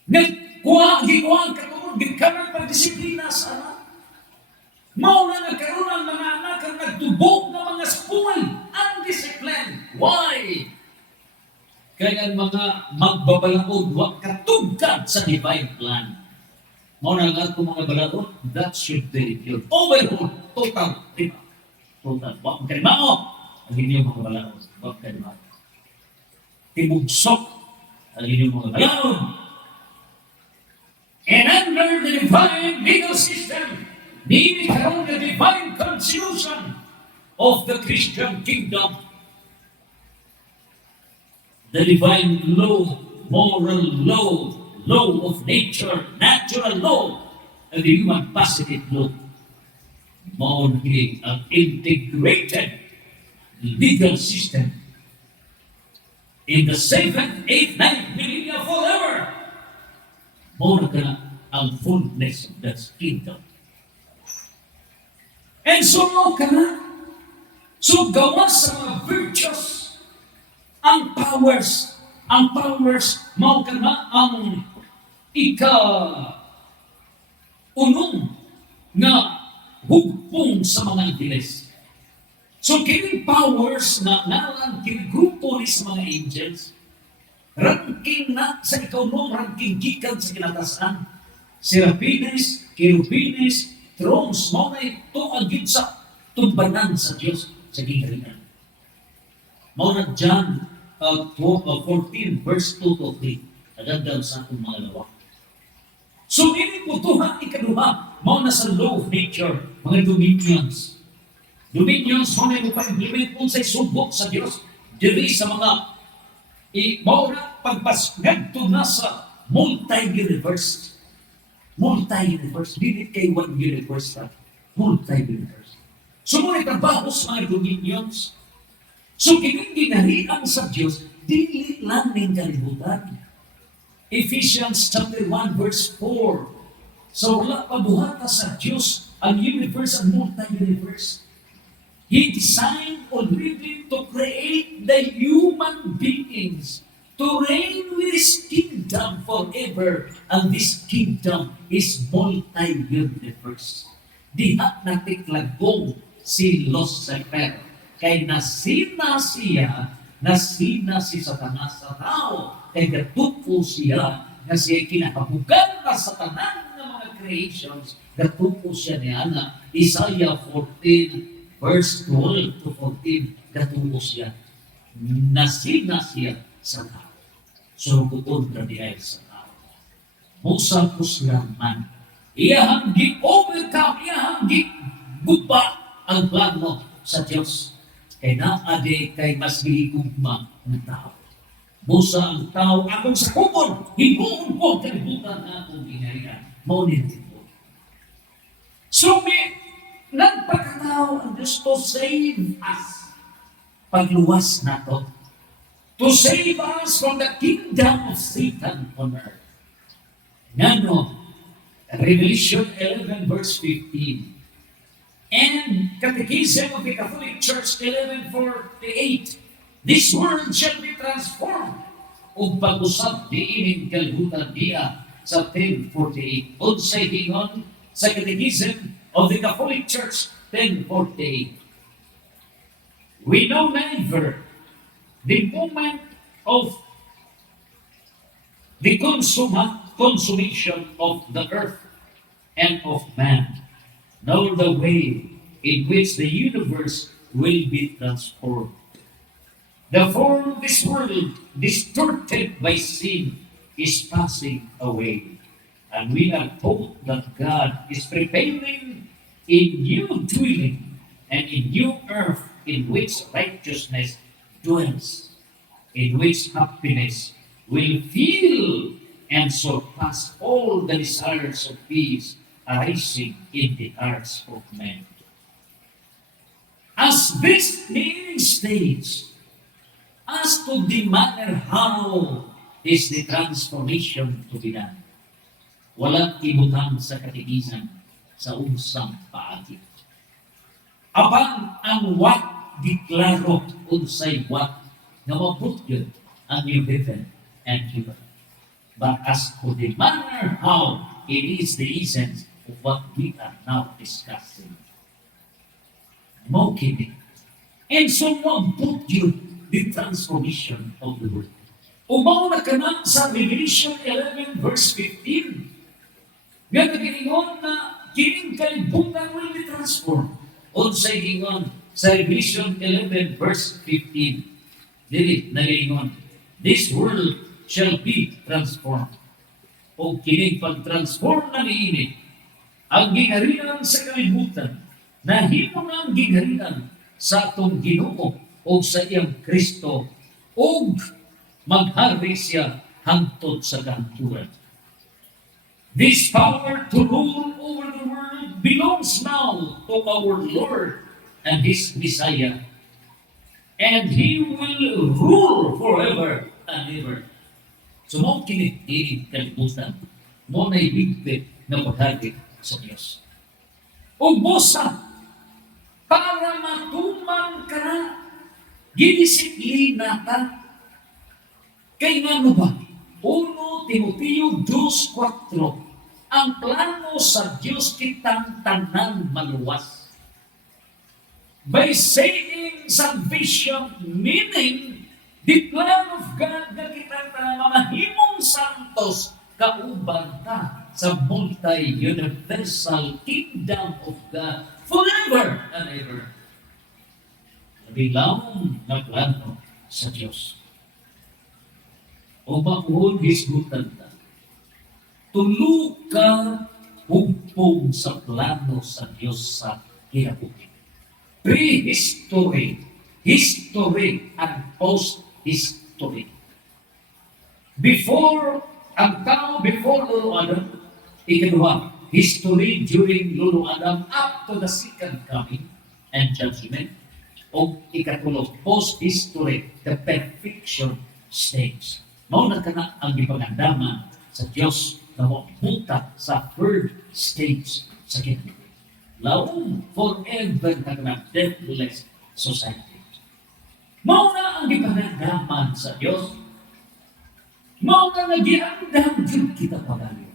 Gikuha ang katulog ng gilikanan pagdisiplina sa anak. Mao na nagkaroon ang mga anak ang nagtubog ng mga spoil, undisciplined. Why? Kaya ang mga magbabalaod, wag katugkad sa divine plan. Mao na nga itong mga balaod, that should be your overall, total, diba? Total. Wag kalimao, ang inyong mga balaod. Wag kalimao. Tibugsok, ang inyong mga balaod. And under the divine legal system, need the divine constitution of the Christian kingdom. The divine law, moral law, law of nature, natural law, and the human positive law. More an integrated legal system in the 7th, 8th, 9th millennia forever. More than ang fullness of that kingdom. And so ka na. So gawa sa mga virtues, ang powers, mao ka na ang unong nga hugpong sa mga angeles. So kining powers na nalang grupo ni sa mga angels, ranking na sa ikaw ranking gikan sa kinatasan. Serapines, Cherubines, thrones, mo na ito ang sa tumbanan sa Diyos sa gingalingan. Mo na John 14 verse 2 to 3. Agad sa akong mga lawa. So, ini po ikaduha, mo na sa law of nature, mga dominions. Dominions, mo na yung pa-implement po sa subok sa Diyos. Diri sa mga mo na pagpasgad to na sa multi-universe. Multi-universe. Dili kay one universe na. Multi-universe. So, muna trabaho sa mga dominions. So, kininginarian sa Diyos, dili lang ng kalibutan. Ephesians chapter 1 verse 4. So, wala pabuhata sa Diyos ang universe, ang multi-universe. He designed already to create the human beings to reign with His kingdom forever. And this kingdom is multi-universe. Diha natiklagong si Lucifer. Kay nasina si Satanas sa tao. Kay gatupo siya na siya kinakabugan na sa tanan ng mga creations. Gatupo siya ni Ana. Isaiah 14 verse 12 to 14. Gatupo siya. Nasina siya sa tao. Suruguton na di ay sa tao. Musa kusyaman. Iyahang gi-overcome, iyahang gi-guba ang plano sa Diyos. Kaya naade kay mas gihigugma ng tao. Musa ang tao, akong sakupon, himuon ko kalibutan na akong ginarihan. Maunin din po. So may nagpakata Nagpadaw ang Diyos to save us. Pagluwas na to. To save us from the kingdom of Satan on earth. Ngano, Revelation 11 verse 15. And Catechism of the Catholic Church 1148. This world shall be transformed. O pag-usap diining kalibutan diya sa 1048. Unsay gingon sa Catechism of the Catholic Church 1048. We know neither the moment of the consummation of the earth and of man, nor the way in which the universe will be transformed. The form of this world, distorted by sin, is passing away. And we are told that God is preparing a new dwelling and a new earth in which righteousness dwells, in which happiness will fill and surpass all the desires of peace arising in the hearts of men. As this main stage, as to the manner how is the transformation to be done. Walang ibutang sa katigisan sa unsang paagi. Abang ang what diklaro unsay what na mabut yun ang new heaven and new earth. But as to the manner how it is the essence of what we are now discussing. Mo kini. And so mabut yun the transformation of the world. Umaw na kanan sa Revelation 11 verse 15. Nga naginingon na kining kalibutan will be transformed. Unsay gingon sa Revelation 11 verse 15. Dili naginingon, this world shall be transformed. O kining pag-transform na niini, ang gingarinan sa kalibutan, nahimo na ang gingarinan sa atong Ginoo o sa iyang Kristo o maghari siya hangtod sa kahantura'n. This power to rule over the world belongs now to our Lord and His Messiah. And He will rule forever and ever. So mo kinikinig kalibutan, mo na ibigpit na paghari sa Diyos. O bosa, para matumang ka na, gidisiplina ta. Kay nga ba? 1 Timoteo 2:4. Ang plano sa Diyos kitang tanan maluwas. By saying salvation, meaning the plan of God na kitang mamahimong santos kauban ta sa multi-universal kingdom of God forever and ever. Bilawang na plano sa Diyos. O makuhon hisgutan ta. Tulog ka hugpong sa plano sa Diyos sa kinabuhi. Prehistory, history, and post-history. Before, ang tao before Lolo Adam, ikaduha, history during Lolo Adam up to the second coming and judgment. O ikatulog, post-history, the perfection stage. Mauna ka na ang ipagandaman sa Diyos na mabuta sa third stage sa kinabuhi. Laong forever ka na deathless society. Mauna ang ipagandaman sa Diyos. Mauna nagiandam din kita pagaling.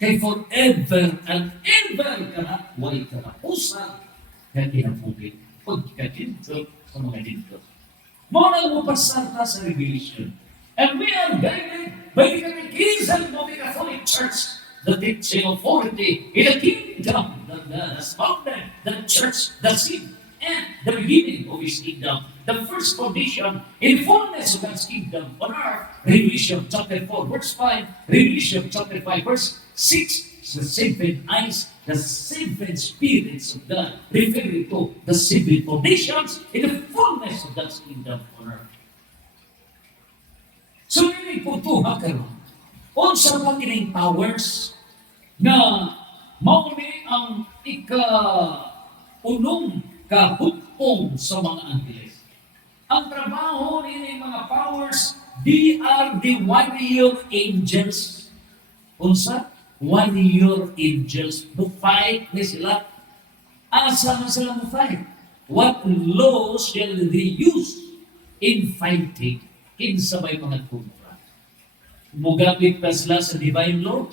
Kay forever and ever ka na, way ka na usap na kinabuhi. Pagkadinto sa mga dinto. Muna mo pasarta sa Revelation. And we are guided by the Catechism of the Catholic Church, the teaching authority in the kingdom that God has founded, the church, the seed, and the beginning of His kingdom. The first foundation in fullness of God's kingdom on earth. Revelation chapter 4, verse 5. Revelation chapter 5, verse 6. The seven eyes, the seven spirits of God, referring to the seven foundations in the fullness of God's kingdom on earth. So, yun po ito, karon. Unsa pa kining powers na mauni ang unong kahugpong sa mga angeles. Ang trabaho nila mga powers, they are the warrior angels. Unsa? Warrior angels. Fight ni sila. Asa man sila mo fight? What laws shall they use in fighting? Kinsa may mga kontra? Mugamit pa sila sa divine law?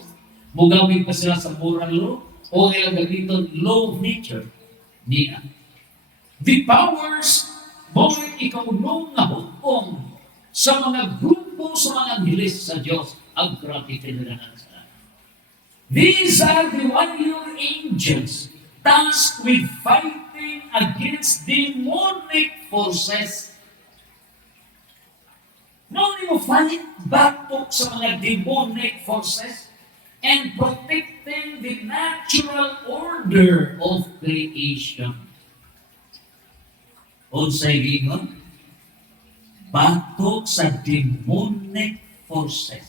Mugamit pa sila sa moral law? O ilang gamiton law of nature? Niya. The powers mo ikaunong nga hukong sa mga grupo sa mga angeles sa Diyos ang grabe tinirahan sa. These are the warrior angels tasked with fighting against demonic forces. Now you fight batok sa mga demonic forces and protecting the natural order of creation. Unsay gingon? Batok sa demonic forces.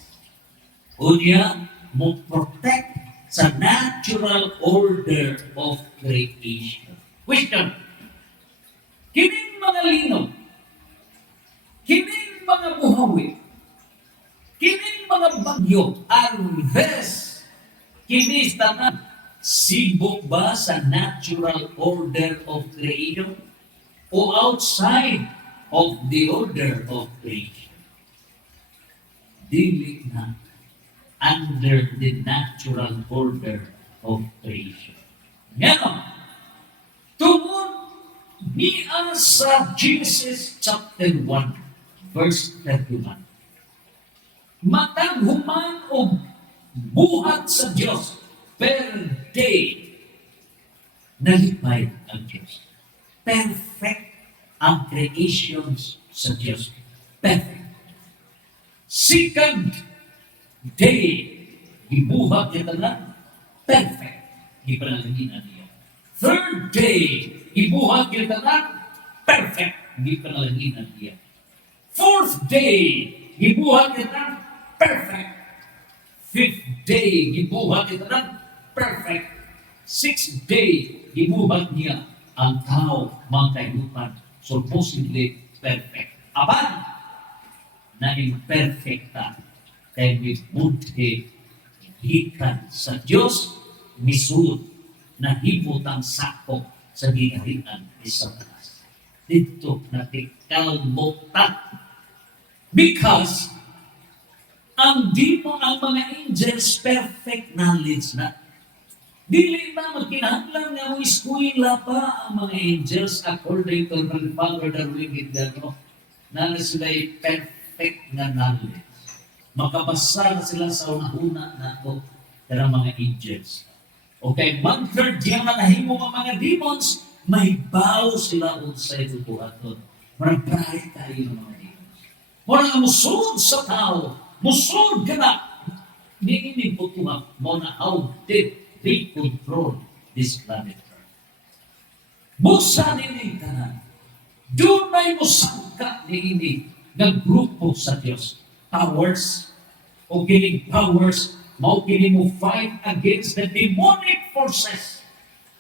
Unya, mo protect sa natural order of creation. Question. Kining mga linaw, kining mga buhawi, kining mga bagyo, harvest, kinis tanan, sibok ba sa natural order of creation o outside of the order of creation? Dili na under the natural order of creation. Ngayon, tungod niya sa Genesis chapter 1, verse 31. Matag human o buhat sa Diyos per day, nalipay ang Diyos. Perfect ang creations sa Diyos. Perfect. Second day, ibuhat niya tanan, perfect. Di panalangin niya. Third day, ibuhat niya tanan, perfect. Di panalangin niya. Fourth day, ibuhat niya tanan, perfect. Fifth day, ibuhat niya tanan, perfect. Sixth day, ibuhat niya ang tao, mga kainupan, supposedly perfect. Aban, na imperfecta, kay may budhe hikan sa Diyos misulot na himutang sakop sa ginarian ni Satanas. Dito natin kalmutan. Because ang di mo ang mga angels perfect knowledge na. Dili na magkinahanglan nga mo eskwela pa ang mga angels according to Father Darwin Gidano na sila'y perfect na knowledge. Makabasa na sila sa una-una nato ng mga angels. Okay, man-third diyan na nahimo ang mga demons, may baw sila unsay tutuhaton. Marang bright tayo ng mga demons. Marang musod sa tao, musod ka na. Hindi putuha mo na how did they control this planet Earth. Busa nini tanan. Doon may musangka nini ng grupo sa Diyos. Powers o kining powers mao kini mo fight against the demonic forces.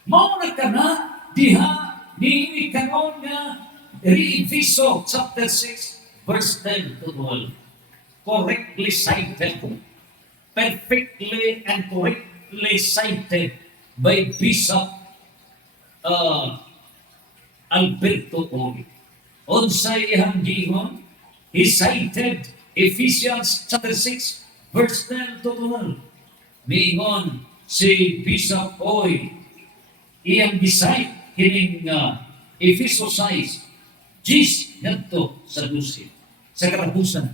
Mao na kana diha niini kanon nga Efeso chapter 6 verse 10 to 12. Correctly cited, perfectly and correctly cited by Bishop Alberto Ori. Unsay iyang giingon? He cited Ephesians chapter 6, verse 10 to 12. Miingon si Bishop Oy, iyang gisay kining Ephesus 6, Gis ngadto sa 12, sa katapusan.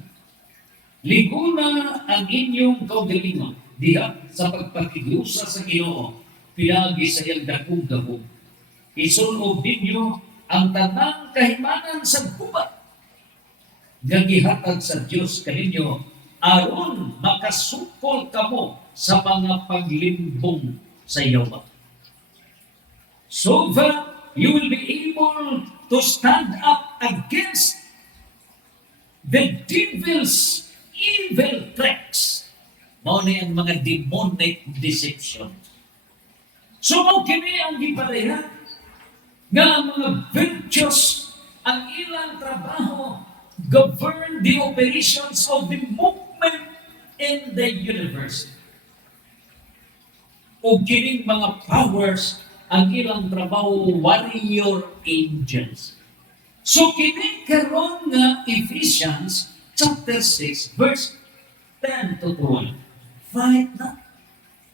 Liguna ang inyong kaugalingon diha sa pagpakikiusa sa Ginoo, pinagi sa iyang dakong-dakong. Isunog ninyo ang tanang kahimanan sa gubat nga gihatag sa Dios kaninyo aron makasukol kamo sa mga paglimbong sa yawa. So that you will be able to stand up against the devil's evil tricks. Mao ni ang mga demonic deception. So mao kini ang gipareha nga ang mga virtues ang ilang trabaho govern the operations of the movement in the universe. O kining mga powers ang ilang trabaho warrior angels. So kini karon nga Ephesians chapter 6 verse 10 to 12. Fight na.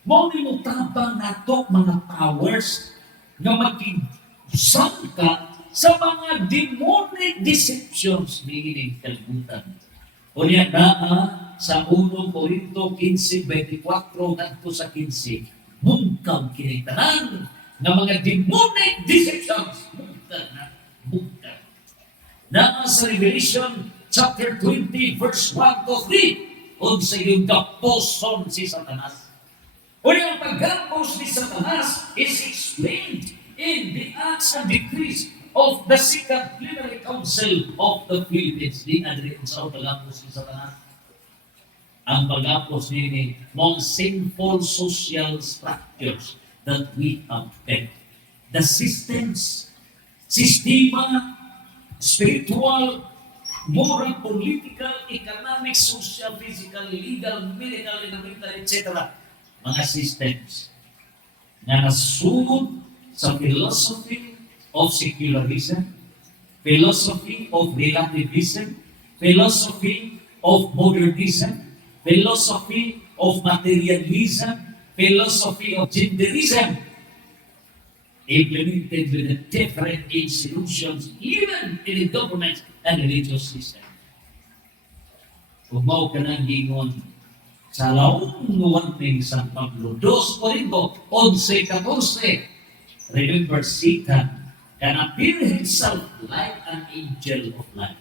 Mo ni mo tabang nato mga powers nga magigusang ka sa mga demonic deceptions ni ining kalibutan. O niya naa sa 1 Corinto 15:24 ngadto sa 15. Bungkag kini tanan nga mga demonic deceptions. Bungkag na. Bungkag. Naa sa Revelation chapter 20 verse 1 to 3 unsa yung gaposon si Satanas. O yung paggapos ni Satanas is explained in the Acts and Decrees of the Second Plenary Council of the Philippines. Di na rin sa paggapos ni Satanas. Ang paggapos ni mga sinful social structures that we have built. The systems, sistema, spiritual, moral, political, economic, social, physical, legal, medical, environmental, etc. Mga systems na nasugod sa philosophy of secularism, philosophy of relativism, philosophy of modernism, philosophy of materialism, philosophy of genderism, implemented with the different institutions, even in the government and religious system. Kung mao ka nang gingon sa laong nuwanting San Pablo, 2 Corinto 11:14, remember Satan can appear himself like an angel of light.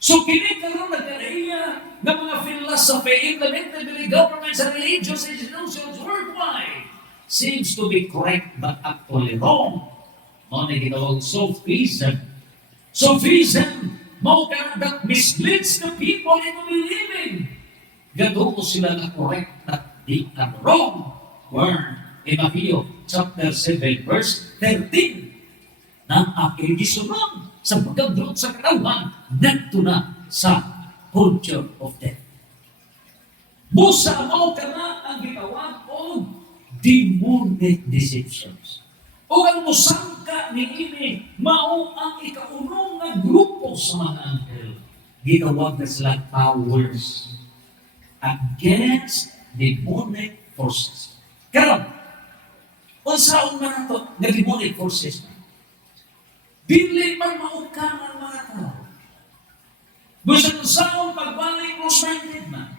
So kini karon nagkaiya ng mga philosophy implemented by the governments and religious institutions worldwide seems to be correct but actually wrong. Mao na ginawag Sophism. Sophism, mao ka that misleads the people into believing gato ko sila na correct at di ang wrong. Word in Matthew chapter 7 verse 13 na aking gisunod sa pagkagdrot sa karawan dito na sa culture of death. Busa mao ka na ang gitawag o demonic deceptions. O ang musangka ni ini mao ang ikaunong nga grupo sa mga anghel. Gitawag na sila powers against demonic forces. Karon, unsaon man ito nga demonic forces? Dili man maukan ang mga tao. Gusto kong saan pagbalik close-minded man.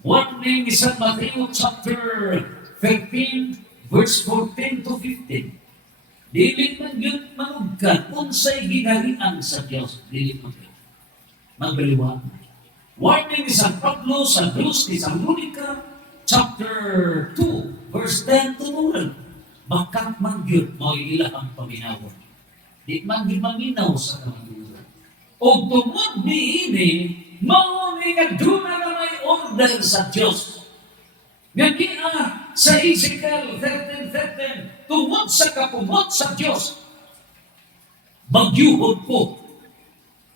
Warning ni San Mateo chapter 13 verse 14 to 15. Dili man yun manugkan unsay ginharian sa Dios. Dili man yun. Magbaliwan. Warning ni San Pablo sa 2 Thessalonica chapter 2 verse 10 to 12. Bakat man yun, mawila ang paminawan. Di man yun maminaw sa kamanduran. O tungod ni ini, mawali nga doon na may order sa Diyos. Nga kina sa Ezekiel 13:13, tungod sa kapumot sa Diyos, magyuhod ko,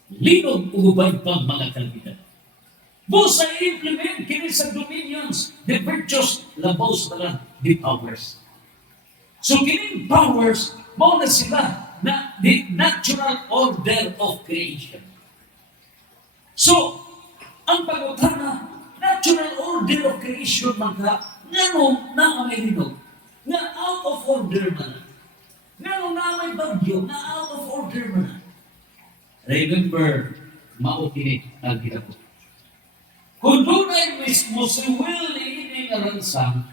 linog ubay pang mga kalbitan. Busa i-implement kini sa dominions, the virtues, labos na lang, the powers. So kining powers, mao na sila na the natural order of creation. So, ang pagutana, natural order of creation mga ngano na may hinog, nga out of order man. Ngano na may bagyo, nga out of order man. Remember, mao kini ang ginako. Kung doon ay mismo si will ni aransang,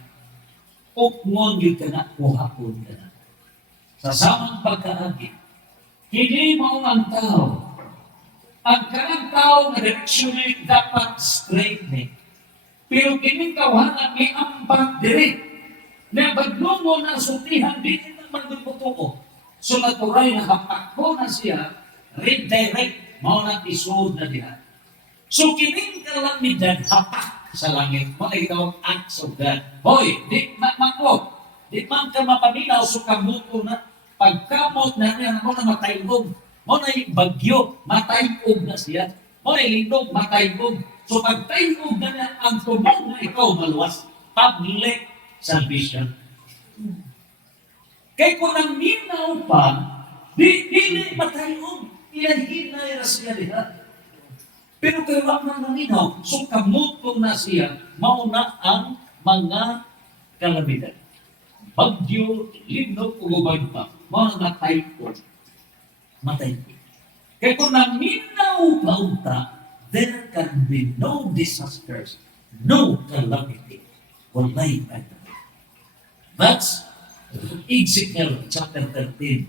ukmon yun ka na, kuhapon ka na. Sa samang pagkaagi, hindi mo ang tao. Ang kanang tao na directionally dapat straight ni. Pero kining kawanan may ampak direct. Na baglo mo na sutihan, di naman magputuko. So natural na kapakbo na siya, redirect, mo na isod na diha. So kining kalamidad, hapak sa langit. Mga itawag acts of God. Hoy, di makmakbo. di man ka mapaminaw so kamuto na pagkamot na niya mo na matayog. Mo na yung bagyo, matayog na siya. Mo na yung lindog, matayog. So pagtayog na niya ang tumong na ikaw maluwas. Public salvation. Kaya kung naminaw pa, di matayog. Ilahin na yung siya diha. Pero kaya wak na naminaw, so kamuto na siya, mauna ang mga kalamidad. Bagyo, lindog, ugubay pa. Mga matay ko. Matay ko. Kaya kung naminaw pa unta, there can be no disasters, no calamity. Walay pa ito. That's Ezekiel chapter 13,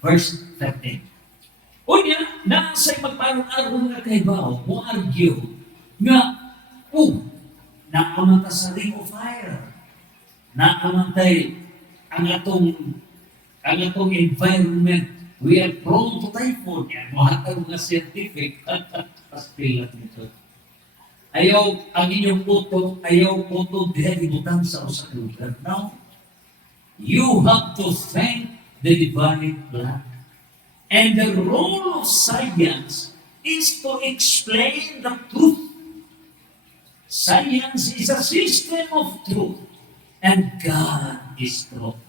verse 13. O niya, nasa'y magparang-arong nga kaibaw, mo argue, nga, naamanta sa ring of fire. Naamantay ang atong environment. We are prone to typhoon. Yan, mahatag mga scientific. Paspilat nito. Ayaw, ang inyong puto, diha ibutang sa usak lugar. Now, you have to thank the divine plan. And the role of science is to explain the truth. Science is a system of truth. And God is truth.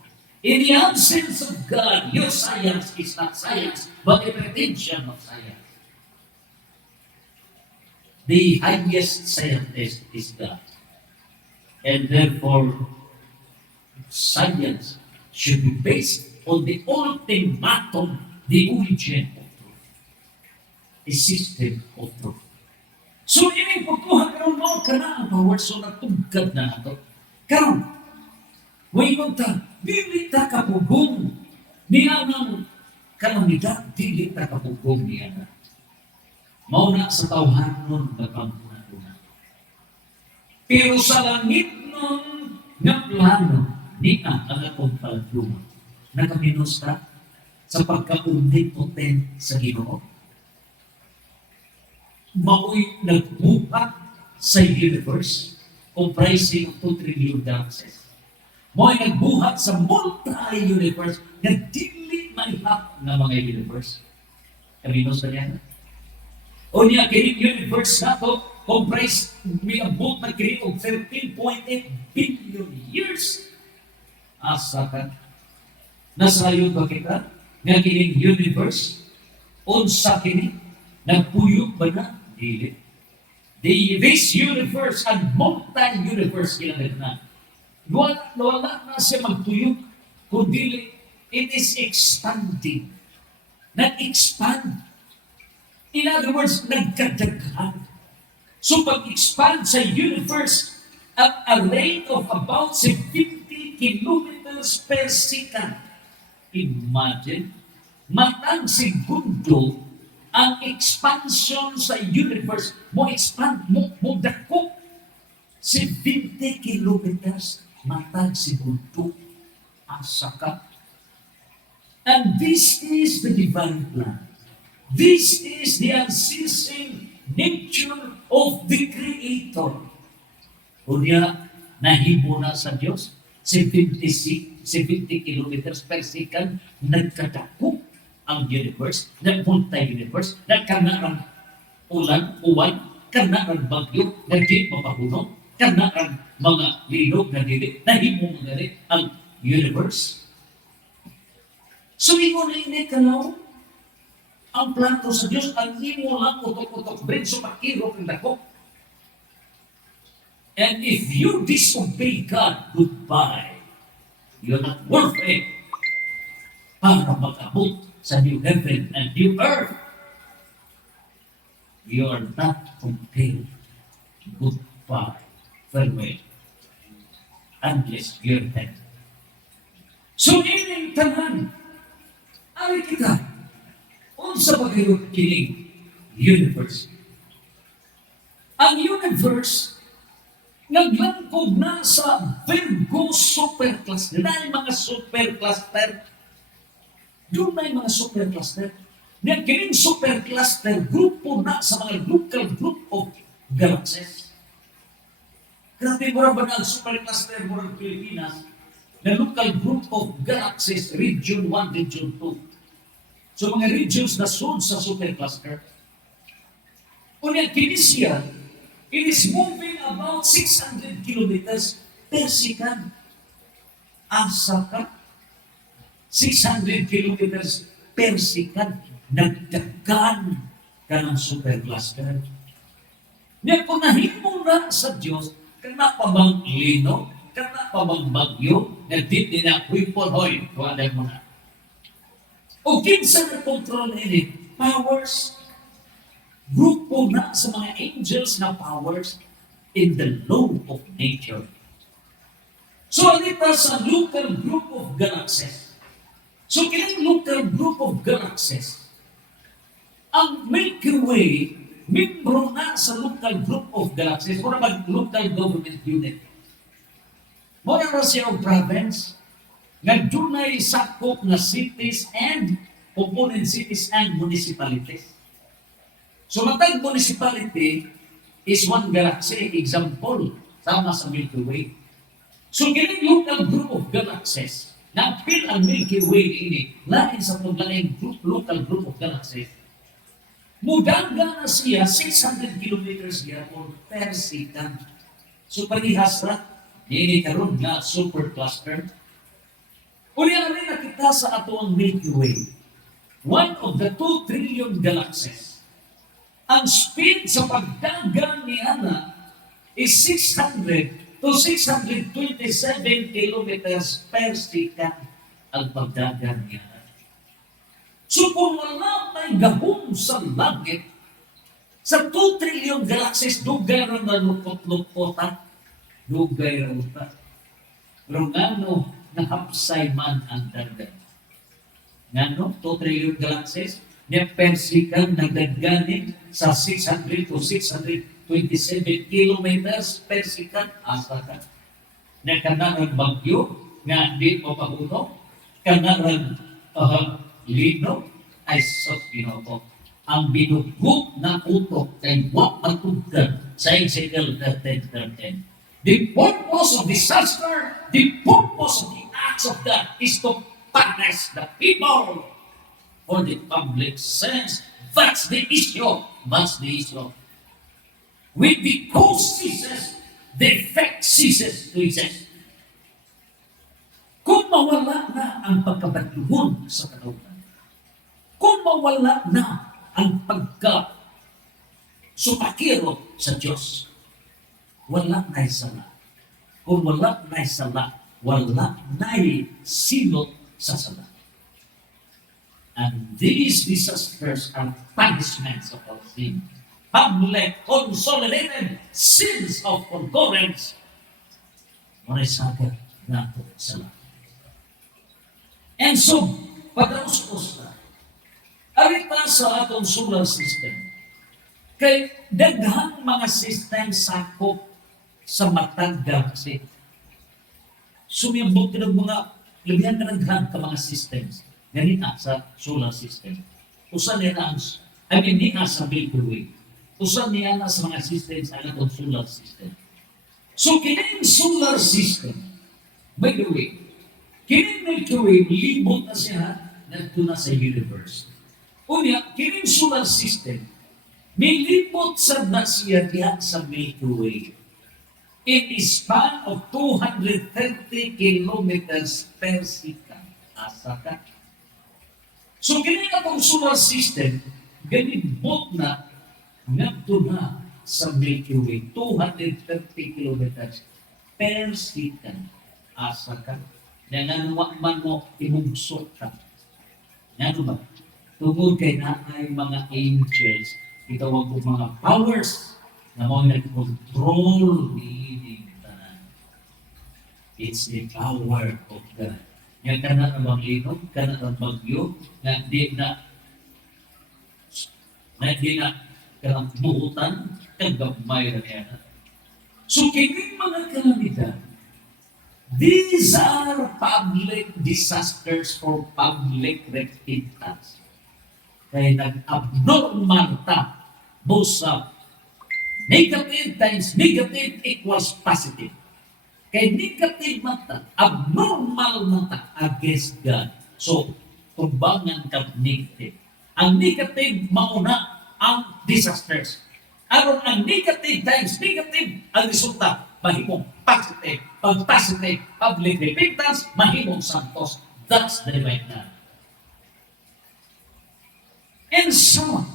In the absence of God, your science is not science, but a pretension of science. The highest scientist is God. And therefore, science should be based on the ultimatum, the origin of truth. A system of truth. So, ini pagkuhan karon mo ka na ang power, so natugkad na ito. Karon, way ta, dili ta kapugong niya ng kalamidad, dili ta kapugong niya na. Mauna sa tawhan nun, nagpampunan-punan. Pero sa langit nun, nga plano, niya ang atong palpuma. Nakaminos ta sa pagkaunti-unti sa Ginoo. Mao'y nagbuhat sa universe, comprising of 2 trillion galaxies. Mao'y nagbuhat sa multi-universe na dili malihap na mga universe. Kaminos na yan. O niya, kining universe na to, comprised, may abot na kining of 13.8 billion years. Asa ka? Nasayon ba kita? Nga kining universe, unsa kining, nagpuyog ba na? Dili. This universe and multi-universe kinagad na. Wala na siya magtuyog, kundi it is expanding. Nag-expand. In other words, nagkadaghan. So pag-expand sa universe at a rate of about 70 kilometers per second. Imagine, matang segundo ang expansion sa universe mo expand, mo dako 70 kilometers matag segundo. Asa ka? And this is the divine plan. This is the unceasing nature of the Creator. Kunya, nahibo na sa Diyos, 70 kilometers per second, nagkadako ang universe, multi-universe, nagkanarang uwan, kanarang bagyo, nagdi mapahuno, kanarang mga linog na dili, nahibo mga dili ang universe. So, imo na ini kalaw, ang plano sa Diyos, ang imo lang utok-utok brin, so makirok ang dako. And if you disobey God, goodbye. You're not worth it para mag-abot sa new heaven and new earth. You are not compelled. Goodbye. Farewell. Unless you're dead. So, ining tanan, ari kita, unsa ba kayo kining universe? Ang universe, naglangkod na sa Virgo supercluster. Dahil mga supercluster, doon na yung mga supercluster. Nagkiling supercluster, grupo na sa mga local group of galaxies. Grabe mo ba na ang supercluster mo ng Pilipinas, na local group of galaxies, Region 1, Region 2. So mga regions na sud sa supercluster. Unya kini siya, it is moving about 600 kilometers per second. Asa ka? 600 kilometers per second. Nagdagan ka ng supercluster. Niya kung nahimo na sa Diyos, kana pa bang lino, kana pa bang bagyo, na di na weapon, hoy, tuwanan mo na. O kinsa na control ini? Powers. Grupo na sa mga angels na powers in the law of nature. So, alita sa local group of galaxies. So, kining local group of galaxies, ang Milky Way, membro na sa local group of galaxies, muna mag-local government unit. Muna na siya ang province, nga dunay sakop na cities and component cities and municipalities. So matag municipality is one galaxy, example, sama sa Milky Way. So kining local group of galaxies, na pil ang Milky Way ini, lain sa paglaing local group of galaxies, mudangga na siya 600 kilometers per second. So parihas ra, ini karon nga supercluster. Ulihan rin nakita sa ato ang Milky Way, one of the 2 trillion galaxies. Ang speed sa pagdagan ni Ana is 600 to 627 kilometers per second ang pagdagan ni Ana. So kung wala may gahong sa langit, sa 2 trillion galaxies, dugay rin na lupot-lupotan, dugay rin pa. Pero ngano, nahapsay man ang dagat. Ngano, 2 trillion galaxies, niya per second nagdaganin sa 600 to 627 kilometers per second. Asa ka? Na kanarang bagyo, nga di mo paguno, kanarang lino, ay sos Ginoo. Ang binugbog na utok kay wak matugkan sa Ezekiel 13:13. The purpose of disaster, the purpose of the acts of God is to punish the people for the public sense. That's the issue. That's the issue. When the cause ceases, the effect ceases to exist. Kung mawala na ang pagkabatyuhon sa katauhan, kung mawala na ang pagka-supakiro sa Diyos, wala na'y sala. Kung wala na'y sala, wala na'y silot sa sala. And these disasters are punishments of our sin. Public, consolidated sins of concurrence. Maray sagad na ito sala. And so, pagkaustos na, arita sa atong solar system, kay daghang mga system sakop sa matag galaxy. Sumibot ka ng mga labihan ka ng mga systems. Ganita sa solar system. Usan niya na di na sa Milky Way. Usan niya na sa mga systems sa atong solar system. So, kining solar system, by the way, kining Milky Way, libot na siya na sa universe. Unya, kining solar system, nilipot sa siya diha sa Milky Way in a span of 230 kilometers per second. Asa ka? So, kining atong solar system, ganibot na ngadto na sa Milky Way, 230 kilometers per second. Asa ka? Nanganuwa man mo, imugso ka. Ano ba? Tungkol kay naay mga angels, itawag ko mga powers na mga nag-control meaning tanan. It's the power of God. Yan ka na ang linog, ka na ang bagyo, na di na kanang buhutan, kagabmay na yan. So, kining mga kalamidad, these are public disasters for public repentance. Kaya nag-abnormal ta both sa negative times negative equals positive. Kay negative mata, abnormal mata against God. So, tumbangan ka negative. Ang negative mauna ang disasters. Aron ang negative times negative, ang resulta, mahimong positive. Pag positive, public repentance, mahimong santos. That's the divine God. And so,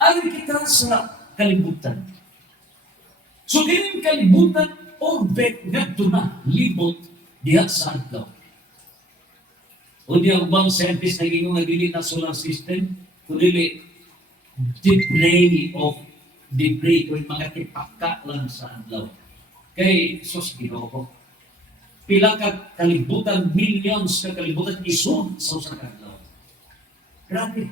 ari kita sa kalibutan. So, ganyan kalibutan, orbit nga na libot diha sa adlaw. O di ang bang scientist na ginong nagili ng solar system, kundi debris o mga tipaka lang sa adlaw. Kay sus Ginoo ko. Pila ka kalibutan, millions ka kalibutan isod sa usa ka adlaw. Grabe.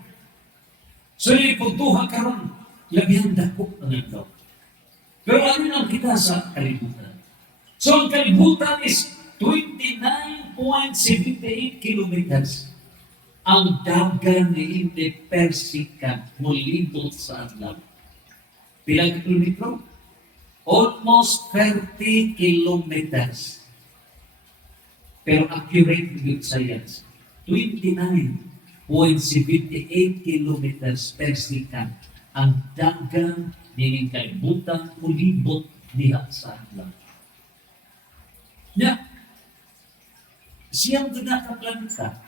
So ipuntuha karon labihan dako ang adlaw. Pero ano lang kita sa kalibutan? So ang kalibutan is 29.78 kilometers. Ang dagan ni hindi persikan mulibot sa adlaw. Pila ka kilometro? Almost 30 kilometers. Pero accurate with science, 29.78 kilometers per second ang dagan nining kalibutan mulibot diha sa adlaw. Yeah. Siyang pinaka-planeta.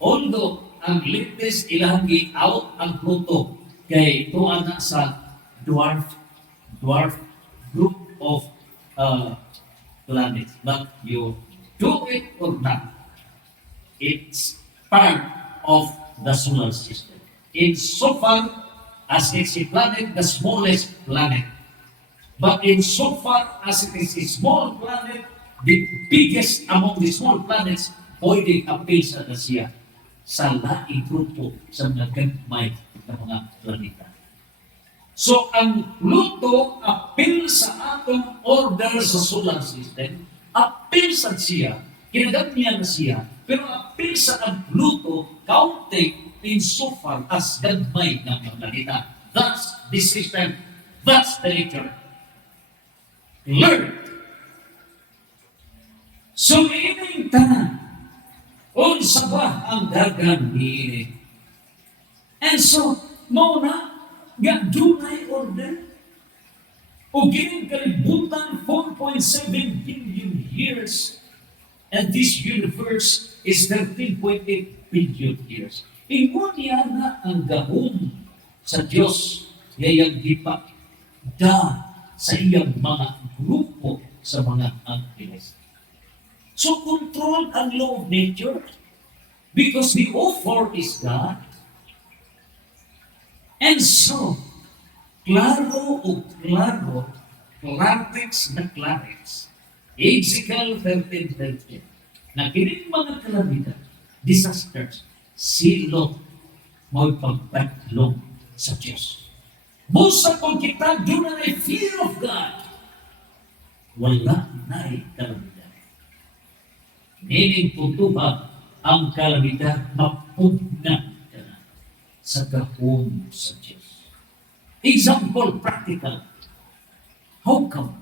Although ang latest ilang out ang Pluto kay tuwa na sa dwarf group of planets. But you do it or not, it's part of the solar system. In so far as it's a planet, the smallest planet. But in so far as it is a small planet, the biggest among the small planets, pwede apil sa siya sa laing grupo sa mga gagmay na mga planeta. So, ang Pluto apil sa atong order sa solar system, apil sa siya, kinagat niya na siya, pero apil sa ang Pluto, counting in so far as gagmay ng mga planeta. That's the system. That's the nature. Learn. So, ining tanan, unsa ba ang dagan niini? And so, mauna, nga dunay order, o gining kalibutan 4.7 billion years, and this universe is 13.8 billion years. Ingon niya na ang gahom sa Diyos, ngayang gipa, sa iyang mga grupo sa mga angeles. So, control ang law of nature because the author is God. And so, klaro, clartex na clartex, Ezekiel 13:13, na kining mga kalamidad, disasters, silot, mo'y pagbatlong sa Diyos. Busa kung kita, doon na fear of God, wala na'y kalamidad. Meaning puntuha ang kalamidad mapugna sa gahom sa Diyos. Example, practical. How come?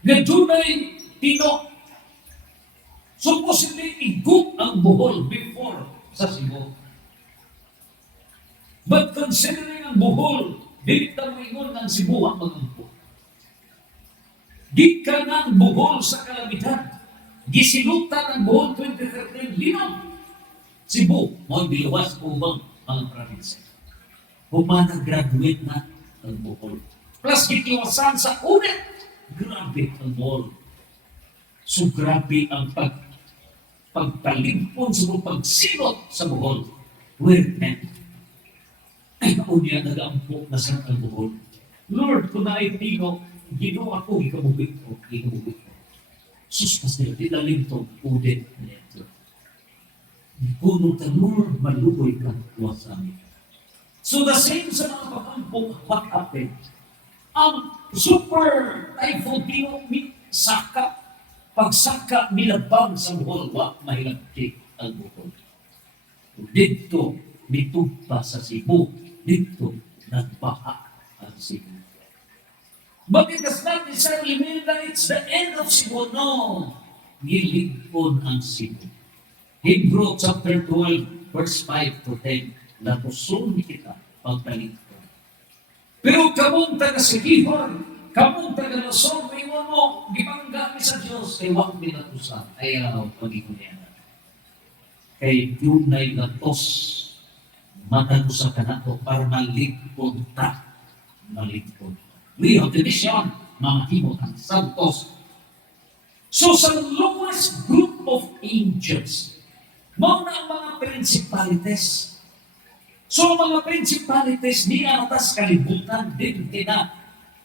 Nga dunay tino. Supposedly, igup ang buhol before sa Cebu. But considering ang buhol, dili ta moingon ang Cebu ang magampo. Di ka ng buhol sa kalamidad. Gisilutan ang buhol 2013, linaw. Cebu, mo biluwas ubang mga province. Humana graduate na ang buhol. Plus gitiwasan sa ulit. Grabe ang buhol. So grabe ang pagpalimpon sa pagsilot sa buhol. Where men? Ay, kaunya nag-aampo na sa ang buhol. Lord, kung naitino, ginawa ko, ikamubit ko. Sus, pastor, di lalim to, udit nito. Puno ka, Lord, malukoy ka, tuwa sa amin. So the same sa mga pag-ampok, what happened? Ang super typhoon tino, saka, pagsaka, milabang sa buhol, wak mahilagtik ang buhol. Dito, mitugpa sa Cebu, dito, nagbaha ang Cebu. But it does not necessarily mean that it's the end of Cebu. No. Giligpon ang Cebu. Hebrew chapter 12, verse 5 to 10. Lapuson kita pagtalikod. Pero kamong taga-Sikihon, kamong taga-Luzon, may mo, gibangga mi sa Diyos, kay wak mi natusa, ayaw pag-ikulian. Kay dunay gatos, matano sa kanato, para maligpod ta. Maligpod. We have the mission, mamahimot ang santos. So sa lowest group of angels, mao na ang mga principalities. So ang mga principalities, di atas kalibutan din kita.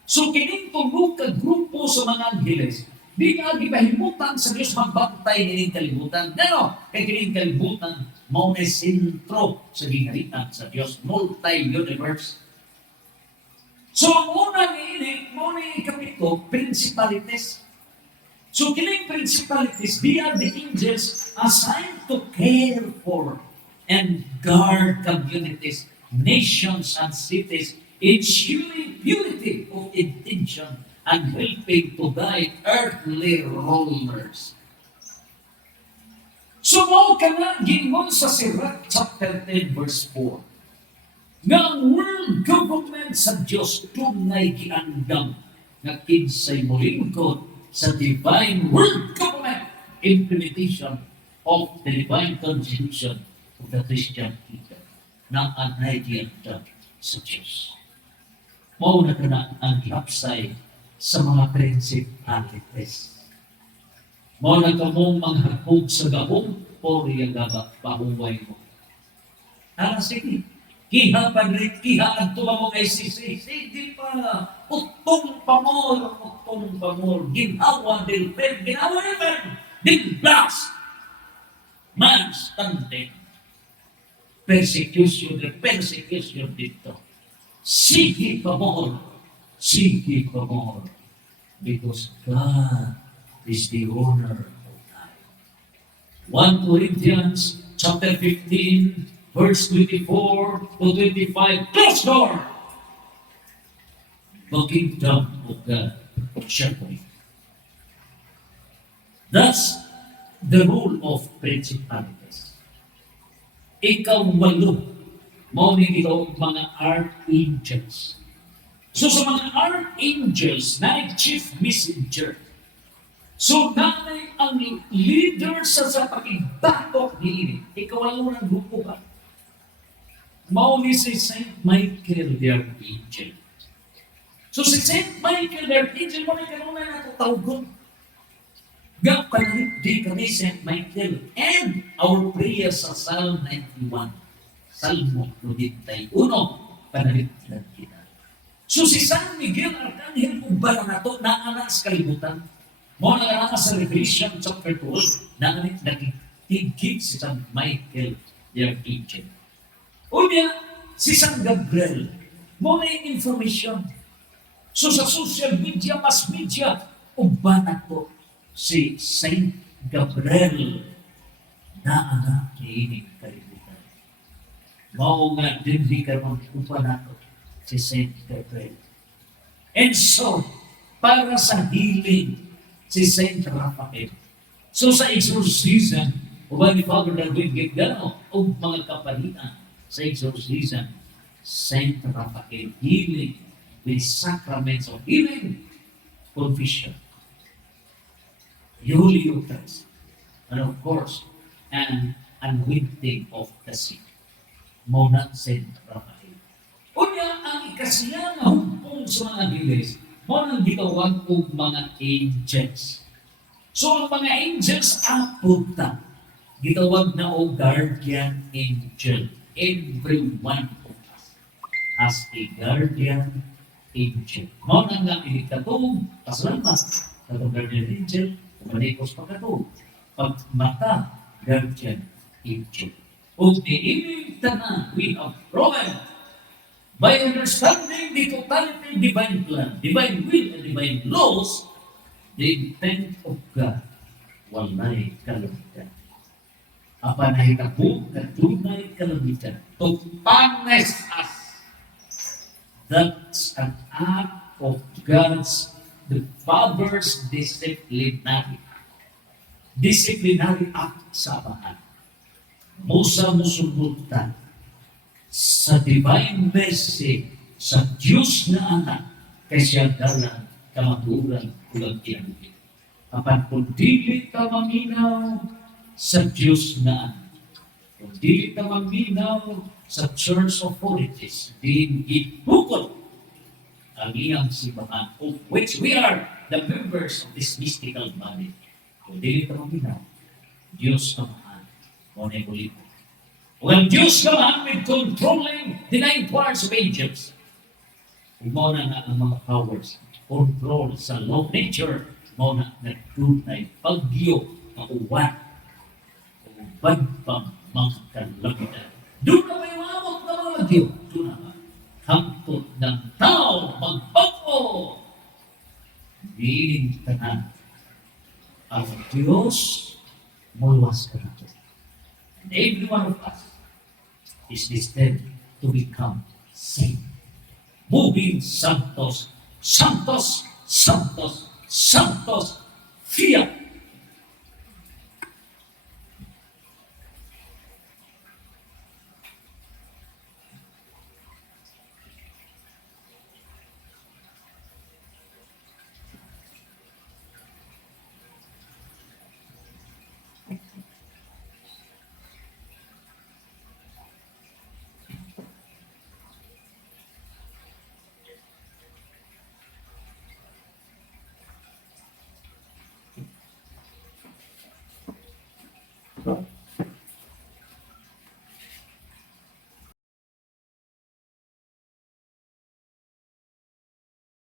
So kining tulo ka grupo sa mga angeles, di nga gipahimutan sa Diyos magbantay kining kalibutan. Pero kay kining kalibutan, mao na sentro sa gingharian sa Diyos, multi-universe. So ang una ni mao ni kapito, principalities. So kining principalities, they are the angels assigned to care for and guard communities, nations, and cities, ensuring purity of intention and helping to guide earthly rulers. So mao ka na gingon sa Sirach chapter 10 verse 4. Nga ang world government sa Diyos tunay giandam nga kinsay molingkod sa divine world government implementation of the divine constitution of the Christian kingdom na anay-diandam sa Diyos. Mauna ka na ang hapsay sa mga principalities. Mauna ka mong manghapog sa gabong o riyagaba pahuway mo. Sige, kiha panrit, kiha ang tuwa mo kay sisi. Hindi pa, utong pamor, ginawa del pen, ginawa del blast. Man standing. Persecution dito. Sige pa more. Because God is the owner of time. 1 Corinthians chapter 15, verse 24 to 25. Close door! The kingdom of God shall be. That's the rule of principalities. Ikaw-walo, mao ni ikaw mga archangels. So sa mga archangels, na chief messenger. So nanay ang leader sa pag-ibatok ni ikaw-walo ng grupo ba? Mao ni si Saint Michael the Archangel. So si Saint Michael the Archangel, mo na kanunay na tawgon. Gapalit di kami Saint Michael and our prayer sa Psalm 91. Salmo 91, panalitlan kita. So si San Miguel Arcangel, umbara na to, naana sa kalibutan. Mo na sa Revelation chapter 12, nakitigig si San Michael the Archangel. O niya, si San Gabriel, mo na yung information. So sa social media, mass media, uba na to si Saint Gabriel na anak ni ining kalibutan. Mao nga dinhi karon upa nato si Saint Gabriel. And so, para sa healing si Saint Raphael. So sa exorcism, uba ni Father David Gigano, o mga kapalitan sa exorcism, Saint Raphael, healing with sacraments of healing, confession, Holy Eucharist, and of course, an anointing of the sick. Muna Saint Raphael. Unya, ang ikasiya nga humpong sa mga giles, muna gitawag og mga angels. So, ang mga angels, apunta. Gitawag na o guardian angel. Every one of us has a guardian angel. Muna nga inikatong, pasalamat, katong guardian angel, kumalikos pagkatong, pagmata, guardian angel. O niiling tanan, we have proven by understanding the totality of divine plan, divine will, and divine laws, the intent of God, walay kalamitan. Apa nahitabo na tunay kalamitan to punish us. That's an act of God's, the Father's disciplinary act sa Amahan. Musa musulbutan sa divine mercy sa Diyos na anak kay siya dalan kamaturan ulang kinabuhi. Apan kung dili ka maminaw sa Diyos na anak, kung dili ka maminaw sa church authorities, din gibukod ang iyang simbahan, of which we are the members of this mystical body. Kung dili ka maminaw, Diyos kamahan, o na ibulipo. Kung Diyos kamahan with controlling the 9 parts of angels, kung mo na nga ang mga powers, control sa law of nature, mo na nagtunay pagyo, mauwan, o bagpang mga kalapitan. Doon na may wawag na mga bagyo. Doon na ba? Hangtod ng tao, magbago. Biling tanan. Ang Diyos, muluwas ka natin. And every one of us is destined to become saint. Moving Santos, Santos, Santos, Santos, Fiat